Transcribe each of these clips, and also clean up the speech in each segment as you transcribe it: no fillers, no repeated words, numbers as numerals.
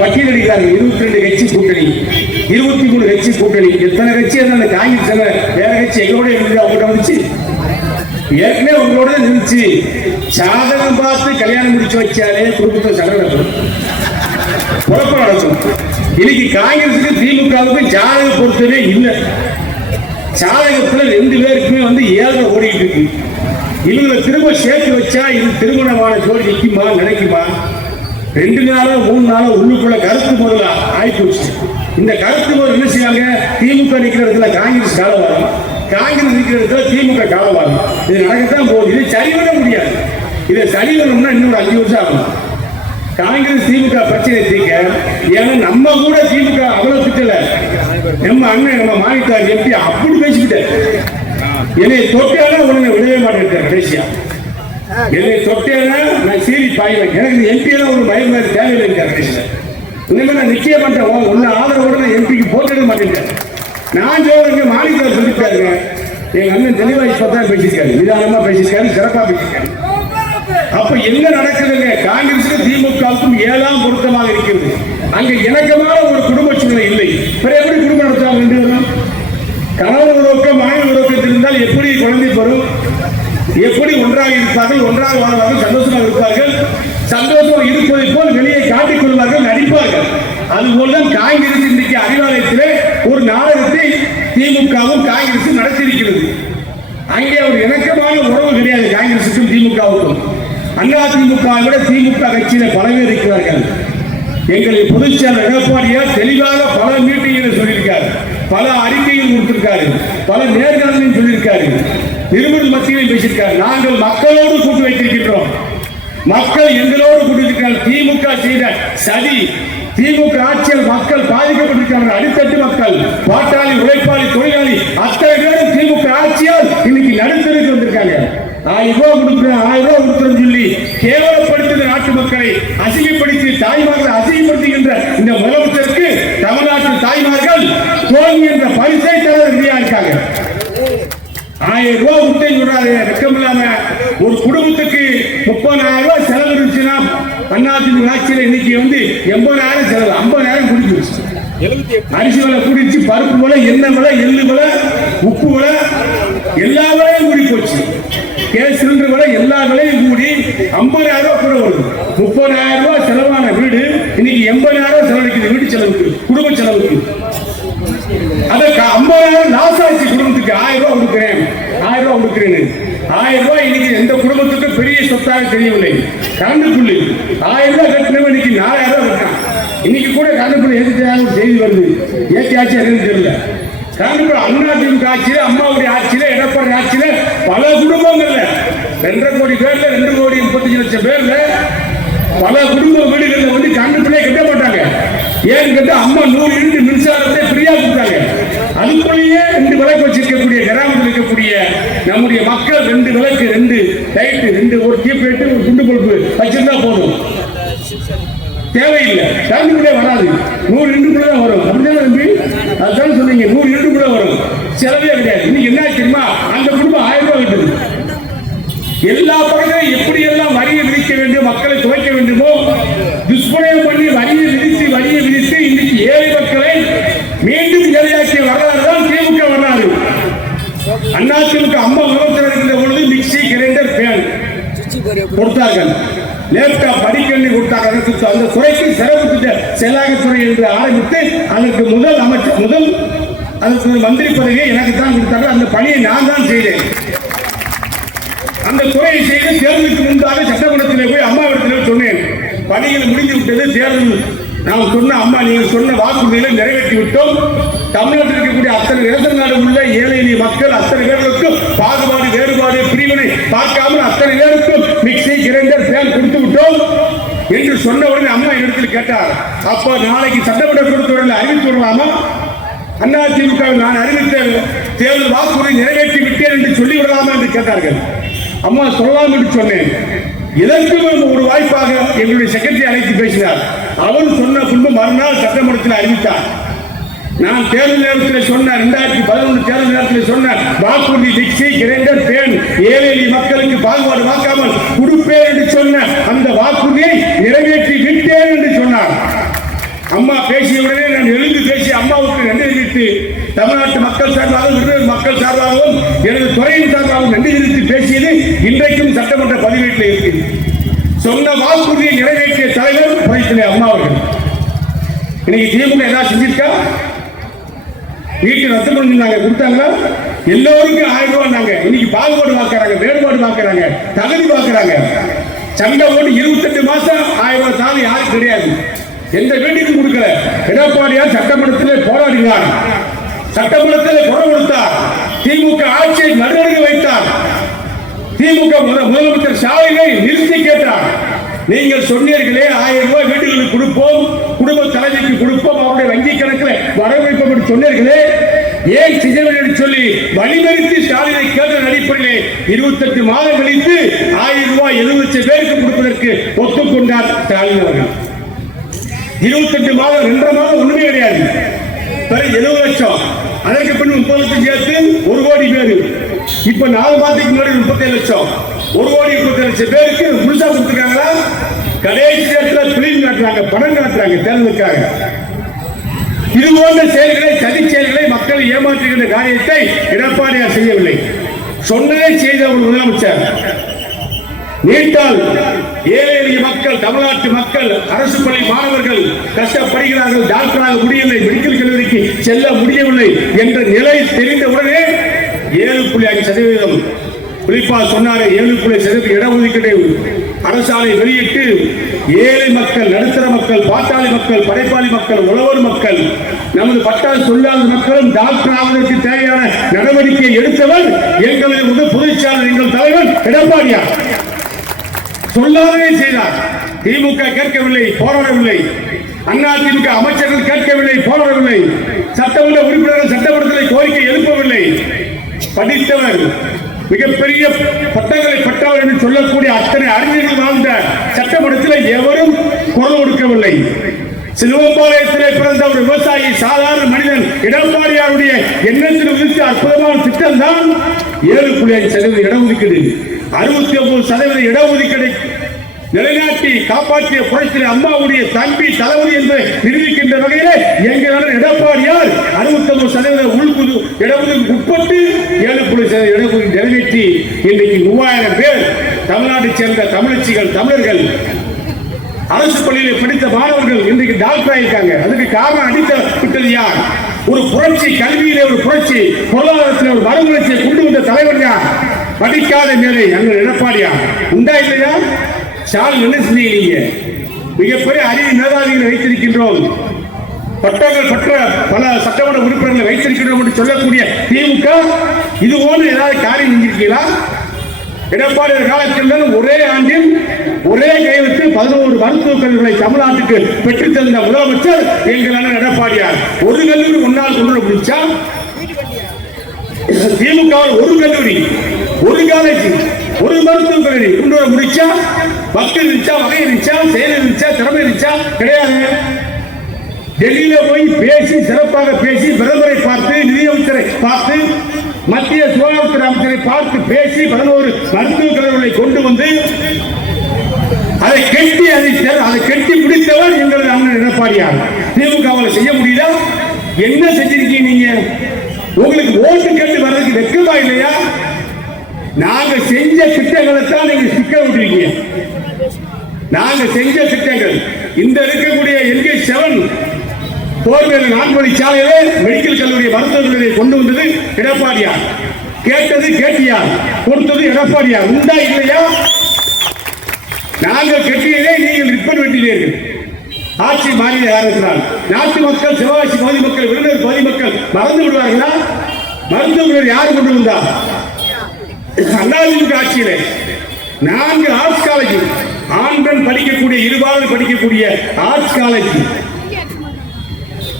பட்டியலிடுகிறார்கள். 22 கட்சி கூட்டணி, 23 கட்சி கூட்டணி. எத்தனை கட்சி அந்த காங்கிரஸ் வேற கட்சி எங்களோட இருந்து அவங்க வந்துச்சு, ஏற்கனவே உங்களோட நின்றுச்சு. சாதகம் பார்த்து கல்யாணம் முடிச்சு வச்சாலே குடும்பத்தை சண்டை குழப்பம் நடக்கும். இன்னைக்கு காங்கிரஸுக்கு திமுகவுக்கு ஜாதக பொறுத்தவே இல்லை. ஜாதகத்துல 2 பேருக்குமே 7 ஓடிட்டு இருக்கு. இவங்களை திரும்ப சேர்த்து வச்சா இது திருமணமான ஜோடி நிற்குமா நினைக்குமா? 2 நாளோ 3 நாளோ உள்ளுக்குள்ள கருத்து முதல்ல ஆயிப்போச்சு. இந்த கருத்து முதல் என்ன செய்யாங்க? திமுக நிற்கிற இடத்துல காங்கிரஸ் காலவாரம், காங்கிரஸ் நிற்கிற இடத்துல திமுக காலவாரம். இது நடக்கத்தான் போகுது. இது சரி பண்ண முடியாது. இதை சரி பண்ணணும்னா இன்னொரு 5 வருஷம் ஆகும். காங்கிரஸ் திமுக பிரச்சனை தீர்க்க. ஏன்னா நம்ம கூட திமுக அவ்வளவு திட்டல. நம்ம அண்ணன் நம்ம மாநில எம்பி அப்படி பேசிக்கிட்டார். என்னை தொட்டேன்னா உடனே விடவே மாட்டேன். கடைசியா என்னை தொட்டேன்னா நான் சீரி பாய்வேன். எனக்கு எம்பி எல்லாம் ஒரு மயம் மாதிரி தேவையில்லை. கடைசியில இனிமே நான் நிச்சயம் பண்றேன். உன்ன ஆதரவோட நான் எம்பிக்கு போட்டுக்க மாட்டேன். நான் சொல்றேங்க மாநில சொல்லிட்டாருங்க. எங்க அண்ணன் தெளிவா இப்பதான் பேசியிருக்காரு, நிதானமா பேசியிருக்காரு, சிறப்பா பேசியிருக்காரு. அப்ப என்ன நடக்குதுங்க? காங்கிரஸுக்கும் திமுகவுக்கும் 7ஆம் பொருத்தமாக இருக்கிறது. அங்க இணக்கமான ஒரு குடும்ப சூழ்நிலை இல்லை. எப்படி குடும்பம் நடத்துவாங்க? கணவன் உறவுக்கும் மனைவி உறவுக்கு இருந்தால் எப்படி குழந்தை பெறும்? எப்படி ஒன்றாக இருப்பார்கள், ஒன்றாக வாழ்வார்கள், சந்தோஷமாக இருப்பார்கள். சந்தோஷமாக இருப்பதை போல் வெளியே காட்டிக் கொள்வார்கள், நடிப்பார்கள். அதுபோல்தான் காங்கிரஸ் இன்றைக்கு அறிவாலயத்திலே ஒரு நாடகத்தை திமுகவும் காங்கிரசும் நடத்தியிருக்கிறது. அங்கே ஒரு இணக்கமான உறவு கிடையாது காங்கிரசுக்கும் திமுகவுக்கும். அதிமுகவை விட திமுக கட்சியில பல பேர் இருக்கிறார்கள். எங்களை பொதுச்செயலர் எடப்பாடியார் தெளிவாக பல மீட்டிங்களை சொல்லியிருக்காரு, பல அறிக்கைகள் கொடுத்திருக்காரு, பல நேர்காணலையும் சொல்லியிருக்காரு, நிருபர் மத்தியிலும் பேசியிருக்காரு. நாங்கள் மக்களோடு கூட்டு வைத்திருக்கின்றோம், மக்கள் எங்களோடு கூட்டியிருக்கிறார்கள். திமுக செய்த சதி, திமுக ஆட்சியில் மக்கள் பாதிக்கப்பட்டிருக்கிறார்கள். அடித்தட்டு மக்கள், பாட்டாளி, உழைப்பாளி, தொழிலாளி அத்தனை பேரும் திமுக ஆட்சியால் இன்னைக்கு நடுத்தருக்கு வந்திருக்காங்க. 1000 ரூபாய் கொடுக்கிறேன், 1000 ரூபாய் கொடுக்கிறேன் சொல்லி கேவலப்படுத்துகிற நாட்டு மக்களை அசிங்கப்படுத்தி தாய்மார்கள் அசிங்கப்படுத்துகின்ற இந்த முதலமைச்சருக்கு தமிழ்நாட்டு தாய்மார்கள் தோல்வி என்ற பரிசை தர ரெடியா இருக்காங்க. 1000 ரூபாய் கொடுத்தே சொல்றாரு. வெக்கம் இல்லாம ஒரு குடும்பத்துக்கு 30,000 ரூபாய் செலவு இருந்துச்சுன்னா அதிமுக ஆட்சியில் இன்னைக்கு 80,000 செலவு, 50,000 குடிச்சு. அரிசி விலை கூடிச்சு, பருப்பு விலை, எண்ணெய் விலை, எள்ளு விலை, உப்பு விலை, எல்லா விலையும் கூடி போச்சு. கேஸ் சிலிண்டர் விலை எல்லா விலையும் கூடி 50,000 ரூபாய் கூட வருது. 30,000 ரூபாய் செலவான வீடு இன்னைக்கு 80,000 ரூபாய் செலவழிக்குது வீட்டு செலவுக்கு, குடும்ப செலவுக்கு. அதற்கு 50,000 லாஸ் ஆச்சு குடும்பத்துக்கு. 1000 ரூபாய் கொடுக்கிறேன், 1000 ரூபாய் கொடுக்கிறேன். 1000 ரூபாய் இன்னைக்கு எந்த குடும்பத்துக்கும் பெரிய சொத்தாக தெரியவில்லை. கரண்ட் புள்ளி 1000 ரூபாய் கட்டினவன் இன்னைக்கு 4,000 ரூபாய் கட்டான். இன்னைக்கு கூட கரண்ட் புள்ளி எதிர்த்து ஒரு செய்தி வருது, ஏற்றி ஆட்சி எதுன்னு தெரியல. கரண்ட் அதிமுக ஆட்சியில, அம்மாவுடைய ஆட்சியில, எடப்பாடி ஆட்சியில பல குடும்பங்கள்ல 2.5 கோடி பேர்ல 2,35,00,000 பேர்ல பல குடும்ப வீடுகள்ல கரண்ட் புள்ளியே கட்ட மாட்டாங்க. ஏன்னு கேட்டா அம்மா 100 யூனிட் மின்சாரத்தை ஃப்ரீயா கொடுத்தாங்க. அதுக்குள்ளேயே 2 விளக்கு வச்சிருக்கக்கூடிய கிராமத்தில் இருக்கக்கூடிய நம்முடைய மக்கள் 2 விளக்கு, 2 லைட், 2 ஒரு டியூப் லைட், ஒரு குண்டு பல்பு வச்சிருந்தா போதும், தேவையில்லை. கரண்ட் வராது. 100 யூனிட் தான் வரும். அப்படிதான் நம்பி அதுதான் சொன்னீங்க. 100 யூனிட் கூட வரும், செலவே கிடையாது. இன்னைக்கு என்ன தெரியுமா? அந்த குடும்பம் 1000 ரூபாய் விட்டது. எல்லா பக்கங்களும் எப்படி எல்லாம் வரியை விதிக்க வேண்டும், மக்களை துவைக்க வேண்டுமோ துஷ்பிரயோகம் பண்ணி வரியை விதித்து இன்னைக்கு ஏழை மக்களை மீண்டும் ஏழையாக்கிய வரலாறு தான் திமுக வரலாறு. அதிமுக அம்மா முதலமைச்சர் இருக்கின்ற பொழுது மிக்சி, கிரைண்டர், ஃபேன் கொடுத்தார்கள், லேப்டாப் படிக்கல்வி கொடுத்தார்கள். அந்த துறைக்கு சிறப்பு செயலாக்கத்துறை என்று ஆரம்பித்து அதற்கு முதல் அமைச்சர் அதற்கு மந்திரி பதவியை எனக்கு தான் கொடுத்தார்கள். அந்த பணியை நான் தான் செய்தேன். அந்த துறையை செய்து தேர்தலுக்கு முன்பாக சட்டமன்றத்திலே போய் அம்மாவிடத்தில் சொன்னேன், பணிகள் முடிந்து விட்டது, தேர்தல் நாம் சொன்ன அம்மா நீங்கள் சொன்ன வாக்குறுதிகளை நிறைவேற்றி விட்டோம். தமிழ்நாட்டில் இருக்கக்கூடிய அத்தனை ரேஷன் கார்டு உள்ள ஏழை எளிய மக்கள் அத்தனை பேர்களுக்கும் பாகுபாடு, வேறுபாடு, பிரிவினை பார்க்காமல் அத்தனை பேருக்கும் மிக்சி, கிரைண்டர், ஃபேன் கொடுத்து விட்டோம் என்று சொன்ன உடனே அம்மா இடத்தில் கேட்டார், அப்ப நாளைக்கு சட்டமன்ற கூட்டத்தொடரில் அறிவித்து விடலாமா? அதிமுக நான் அறிவித்த தேர்தல் வாக்குறுதி நிறைவேற்றி விட்டேன் என்று சொல்லிவிடலாமா என்று கேட்டார்கள். அம்மா சொல்லலாம் என்று சொன்னேன். இதற்கும் ஒரு வாய்ப்பாக எங்களுடைய செக்ரட்டரி அழைத்து பேசினார். அவர் சொன்ன பின்பு மறுநாள் சட்டமன்றத்தில் அறிவித்தார். நான் தேர்தல் நேரத்தில் சொன்ன 2011 தேர்தல் நேரத்தில் சொன்ன வாக்குறுதி மிக்சி, கிரைண்டர், ஃபேன் ஏழை எளிய மக்களுக்கு பாகுபாடு பார்க்காமல் கொடுப்பேன் என்று சொன்ன அந்த வாக்குறுதியை நிறைவேற்றி விட்டேன் என்று சொன்னார். மக்கள் சார்பாகவும் விருதுநகர் மக்கள் சார்பாகவும் எனது துறையின் சார்பாகவும் நன்றி தெரிவித்து பேசியது இன்றைக்கும் சட்டமன்ற பதிவேட்டில் இருக்கு. சொன்ன வாக்குறுதியை நிறைவேற்றிய தலைவர் புரட்சித் அம்மா அவர்கள். இன்னைக்கு திமுக ஏதாவது செஞ்சிருக்கா? வீட்டு ரத்து பண்ணிருந்தாங்க, கொடுத்தாங்களா? எல்லோருக்கும் 1000 ரூபாய். இன்னைக்கு பாகுபாடு பார்க்கறாங்க, வேறுபாடு பார்க்கறாங்க, தகுதி பார்க்கறாங்க. சண்டை போட்டு 28 மாசம் 1000 ரூபாய் தாலி யாரும் கிடையாது, எந்த வீட்டுக்கும் கொடுக்கல. எடப்பாடியார் சட்டமன்றத்தில் போராடினார், சட்டமன்றத்தில் குரல் கொடுத்தார், திமுக ஆட்சியை நடுநடுங்க வைத்தார். திமுக முதலமைச்சர் ஸ்டாலினை நிறுத்தி கேட்டார். நீங்கள் சொன்னீர்களே 1000 ரூபாய் வீடுகளுக்கு கொடுப்போம், குடும்ப தலைவிக்கு கொடுப்போம், அவருடைய வங்கி கணக்கில் வரவைப்போம் என்று சொன்னீர்களே, ஏன் செய்யவில்லை என்று சொல்லி வழிமறித்து ஸ்டாலினை கேட்ட அடிப்படையிலே 28 மாதம் கழித்து 1000 ரூபாய் 70 லட்சம் பேருக்கு கொடுப்பதற்கு ஒத்துக்கொண்டார் ஸ்டாலின் அவர்கள். 28 மாதம் 2 மாதம் ஒண்ணுமே கிடையாது, 70 லட்சம். அதற்கு பின் 30 லட்சம் சேர்த்து 1 கோடி பேர். இப்ப 4 மாதத்துக்கு முன்னாடி 37 லட்சம், 1 கோடி 37 லட்சம் பேருக்கு முழுசா கொடுத்துருக்காங்களா? கடைசி நேரத்தில் பிலிம் காட்டுறாங்க, பணம் காட்டுறாங்க தேர்தலுக்காக. இது போன்ற செயல்களை, சதி செயல்களை, மக்களை ஏமாற்றுகின்ற காரியத்தை எடப்பாடியார் செய்யவில்லை. சொன்னதை செய்த ஒரு முதலமைச்சர். நீட்டால் ஏழை எளிய மக்கள், தமிழ்நாட்டு மக்கள், அரசு பள்ளி மாணவர்கள் கஷ்டப்படுகிறார்கள், டாக்டராக முடியவில்லை, மெடிக்கல் கல்லூரிக்கு செல்ல முடியவில்லை என்ற நிலை தெரிந்தவுடனே 7.5% குறிப்பா சொன்னாரு, 7.5% இடஒதுக்கீடு அரசாணை வெளியிட்டு ஏழை மக்கள், நடுத்தர மக்கள், பாட்டாளி மக்கள், படைப்பாளி மக்கள், உழவர் மக்கள், நமது பட்டாளி தொழிலாளர் மக்களும் டாக்டர் ஆவதற்கு தேவையான நடவடிக்கை எடுத்தவர் எங்களது பொதுச்சாளர், எங்கள் தலைவர் எடப்பாடியார். சொல்லாதே செய்தார். திமுக கேட்கவில்லை, போராடவில்லை. அதிமுக அமைச்சர்கள் கேட்கவில்லை, போராடவில்லை. சட்டமன்ற உறுப்பினர்கள் சட்டமன்றத்தில் கோரிக்கை எழுப்பவில்லை. படித்தவர், மிகப்பெரிய பட்டங்களை பெற்றவர் என்று சொல்லக்கூடிய அத்தனை அறிஞர்கள் வாழ்ந்த சட்டமன்றத்தில் எவரும் குரல் கொடுக்கவில்லை. சிலுவம்பாளையத்திலே பிறந்த ஒரு விவசாயி, சாதாரண மனிதன் எடப்பாடியாருடைய எண்ணத்தில் உதித்த அற்புதமான திட்டம் தான் 7.5% இடஒதுக்கீடு. 69% இடஒதுக்கீடு நிலைநாட்டி காப்பாற்றிய புரட்சித் அம்மாவுடைய தம்பி தளபதி என்று நிரூபிக்கின்ற வகையிலே எங்கள் எடப்பாடியார் 69% உள்புது இடஒதுக்கீடு உட்பட்டு 7.5% இடஒதுக்கீடு நிறைவேற்றி இன்றைக்கு 3000 பேர் தமிழ்நாட்டைச் சேர்ந்த தமிழச்சிகள், தமிழர்கள், அரசு பள்ளியில் படித்த மாணவர்கள் இன்றைக்கு டாக்டர் ஆயிருக்காங்க. அதுக்கு காரணம் அடித்த விட்டது யார்? ஒரு புரட்சி, கல்வியிலே ஒரு புரட்சி, பொருளாதாரத்தில் ஒரு மறுமலர்ச்சியை கொண்டு வந்த தலைவர் யார்? படிக்காத மேலை எங்கள் எடப்பாடியார். உண்டா இல்லையா? ஸ்டாலின் என்ன செஞ்சீங்க? மிகப்பெரிய அறிவு மேதாவிகளை வைத்திருக்கின்றோம், பட்டங்கள் பெற்ற பல சட்டமன்ற உறுப்பினர்களை வைத்திருக்கின்றோம் என்று சொல்லக்கூடிய திமுக இது போன்று ஏதாவது காரியம் செஞ்சிருக்கீங்களா? எடப்பாடியார் காலத்தில் ஒரே ஆண்டில் ஒரே கையெழுத்து 11 மருத்துவக் கல்லூரிகளை தமிழ்நாட்டுக்கு பெற்றுத் தந்த முதலமைச்சர் எங்களான எடப்பாடியார். ஒரு கல்லூரி முன்னால் கொண்டு முடிச்சா, திமுக ஒரு கல்லூரி, ஒரு காலேஜ், ஒரு மருத்துவக் கல்லூரி கொண்டு வர முடிச்சா? மக்கள் இருந்துச்சா, வகை இருந்துச்சா, செயல் இருந்துச்சா, திறமை இருந்துச்சா? கிடையாது. டெல்லியில போய் பேசி, சிறப்பாக பேசி, பிரதமரை பார்த்து, நிதியமைச்சரை பார்த்து, மத்திய சுகாதாரத்துறை அமைச்சரை பார்த்து பேசி 11 மருத்துவக் கல்லூரிகளை கொண்டு வந்து அதை கெட்டி பிடித்தவர் எங்களது அண்ணன் எடப்பாடியார். திமுக செய்ய முடியல. என்ன செஞ்சிருக்கீங்க நீங்க? உங்களுக்கு ஓட்டு கேட்டு வர்றதுக்கு வெக்கமா இல்லையா? நாங்க செஞ்ச திட்டங்களை தான் நீங்க சிக்க விட்டுருக்கீங்க. நாங்க செஞ்ச திட்டங்கள் இந்த இருக்கக்கூடிய NH7 போர்வேல் 4 வழி சாலையிலே மெடிக்கல் கல்லூரி, மருத்துவக் கல்லூரியை கொண்டு வந்தது எடப்பாடியார். கேட்டது கேட்டியார், கொடுத்தது எடப்பாடியார். உண்டா இல்லையா? நாங்கள் கட்டியதே நீங்கள் ரிப்பன் வெட்டினீர்கள். ஆட்சி மாறிய காரணத்தினால் நாட்டு மக்கள், சிவகாசி பகுதி மக்கள், விருதுநகர் பகுதி மக்கள் மறந்து விடுவார்களா? மருத்துவக் கல்லூரி யார் கொண்டு வந்தார்? அதிமுக ஆட்சியிலே 4 ஆர்ட்ஸ் காலேஜ், ஆண் பெண் படிக்கக்கூடிய, இருபாலர் படிக்கக்கூடிய ஆர்ட்ஸ் காலேஜ்,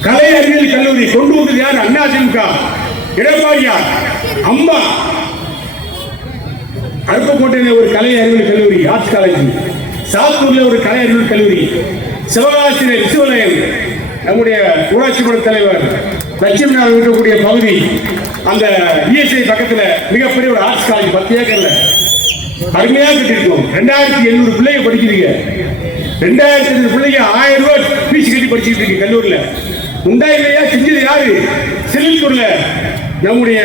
கலை அறிவியல் கல்லூரி கொண்டு வந்தது யார்? அதிமுக, எடப்பாடியார். அம்மா அருப்புக்கோட்டையில ஒரு கலை அறிவியல் கல்லூரி, ஆர்ட்ஸ் காலேஜ், சாத்தூர்ல ஒரு கலை அறிவியல் கல்லூரி, சிவகாசியில விசுவலயம், நம்முடைய ஊராட்சி மன்ற தலைவர் லட்சுமி நாள் இருக்கக்கூடிய பகுதி, அந்த ESI பக்கத்துல மிகப்பெரிய ஒரு ஆர்ட்ஸ் காலேஜ் 10 ஏக்கர்ல அருமையாக கட்டிருக்கோம். 2700 பிள்ளைங்க படிக்கிறீங்க. 2700 பிள்ளைங்க 1000 ரூபாய் ஃபீஸ் கட்டி படிச்சுட்டு இருக்கு கல்லூரியில. உண்டா இல்லையா? செஞ்சது யாரு? சிலித்தூர்ல நம்முடைய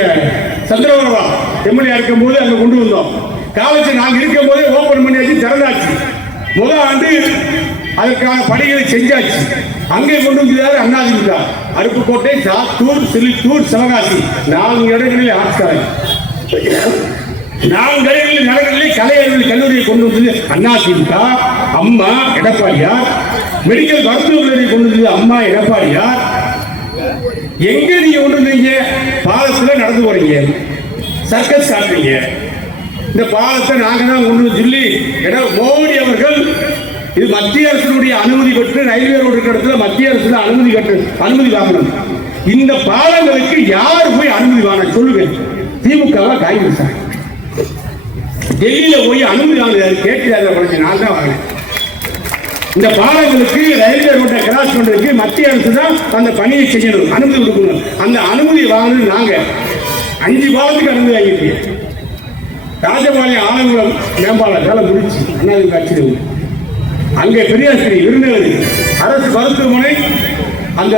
சந்திரபாபா எம்எல்ஏ இருக்கும் போது அங்க கொண்டு வந்தோம். காலேஜ் நாங்க இருக்கும் போதே ஓபன் பண்ணியாச்சு, திறந்தாச்சு. முதல் ஆண்டு அதற்கான பணிகளை செஞ்சாச்சு. அங்கே கொண்டு வந்தாரு அதிமுக. அருப்புக்கோட்டை, சாத்தூர், சிலித்தூர், சிவகாசி 4 இடங்களில் ஆட்சிக்காரர். 4 இடங்களில் நகரங்களில் கலை அறிவியல் கல்லூரியை கொண்டு வந்தது அதிமுக. அம்மா எடப்பாடியார். மெடிக்கல் மருத்துவ கல்லூரியை கொண்டு வந்தது அம்மா எடப்பாடியார். எங்க நீங்க கொண்டு வந்தீங்க? பாலத்துல நடந்து போறீங்க, சர்க்கஸ் காட்டுறீங்க. இந்த பாலத்தை நாங்க தான் கொண்டு வந்து சொல்லி மோடி அவர்கள் இது மத்திய அரசுடைய அனுமதி பெற்று ரயில்வே ரோடு இருக்கிற இடத்துல மத்திய அரசு அனுமதி வாங்கணும். இந்த பாலங்களுக்கு யார் போய் அனுமதி வாங்க சொல்லுங்க? திமுகவா காங்கிரஸ்? டெல்லியில போய் அனுமதி வாங்குறாரு, கேட்கிறாரு. நான் தான் வாங்கினேன். இந்த பாலங்களுக்கு ரயில்வே ரோட்டை கிராஸ் பண்றதுக்கு மத்திய அரசு தான் அந்த பணியை செய்யணும், அனுமதி கொடுக்கணும். அந்த அனுமதி வாங்கணும். நாங்க 5 பாலத்துக்கு அனுமதி வாங்கிட்டு ராஜபாளையம் ஆலங்குளம் மேம்பாலம் வேலை முடிச்சு அதிமுக ஆட்சியில் அங்கே பெரியாஸ்திரி விருதுநகர் அரசு மருத்துவமனை அந்த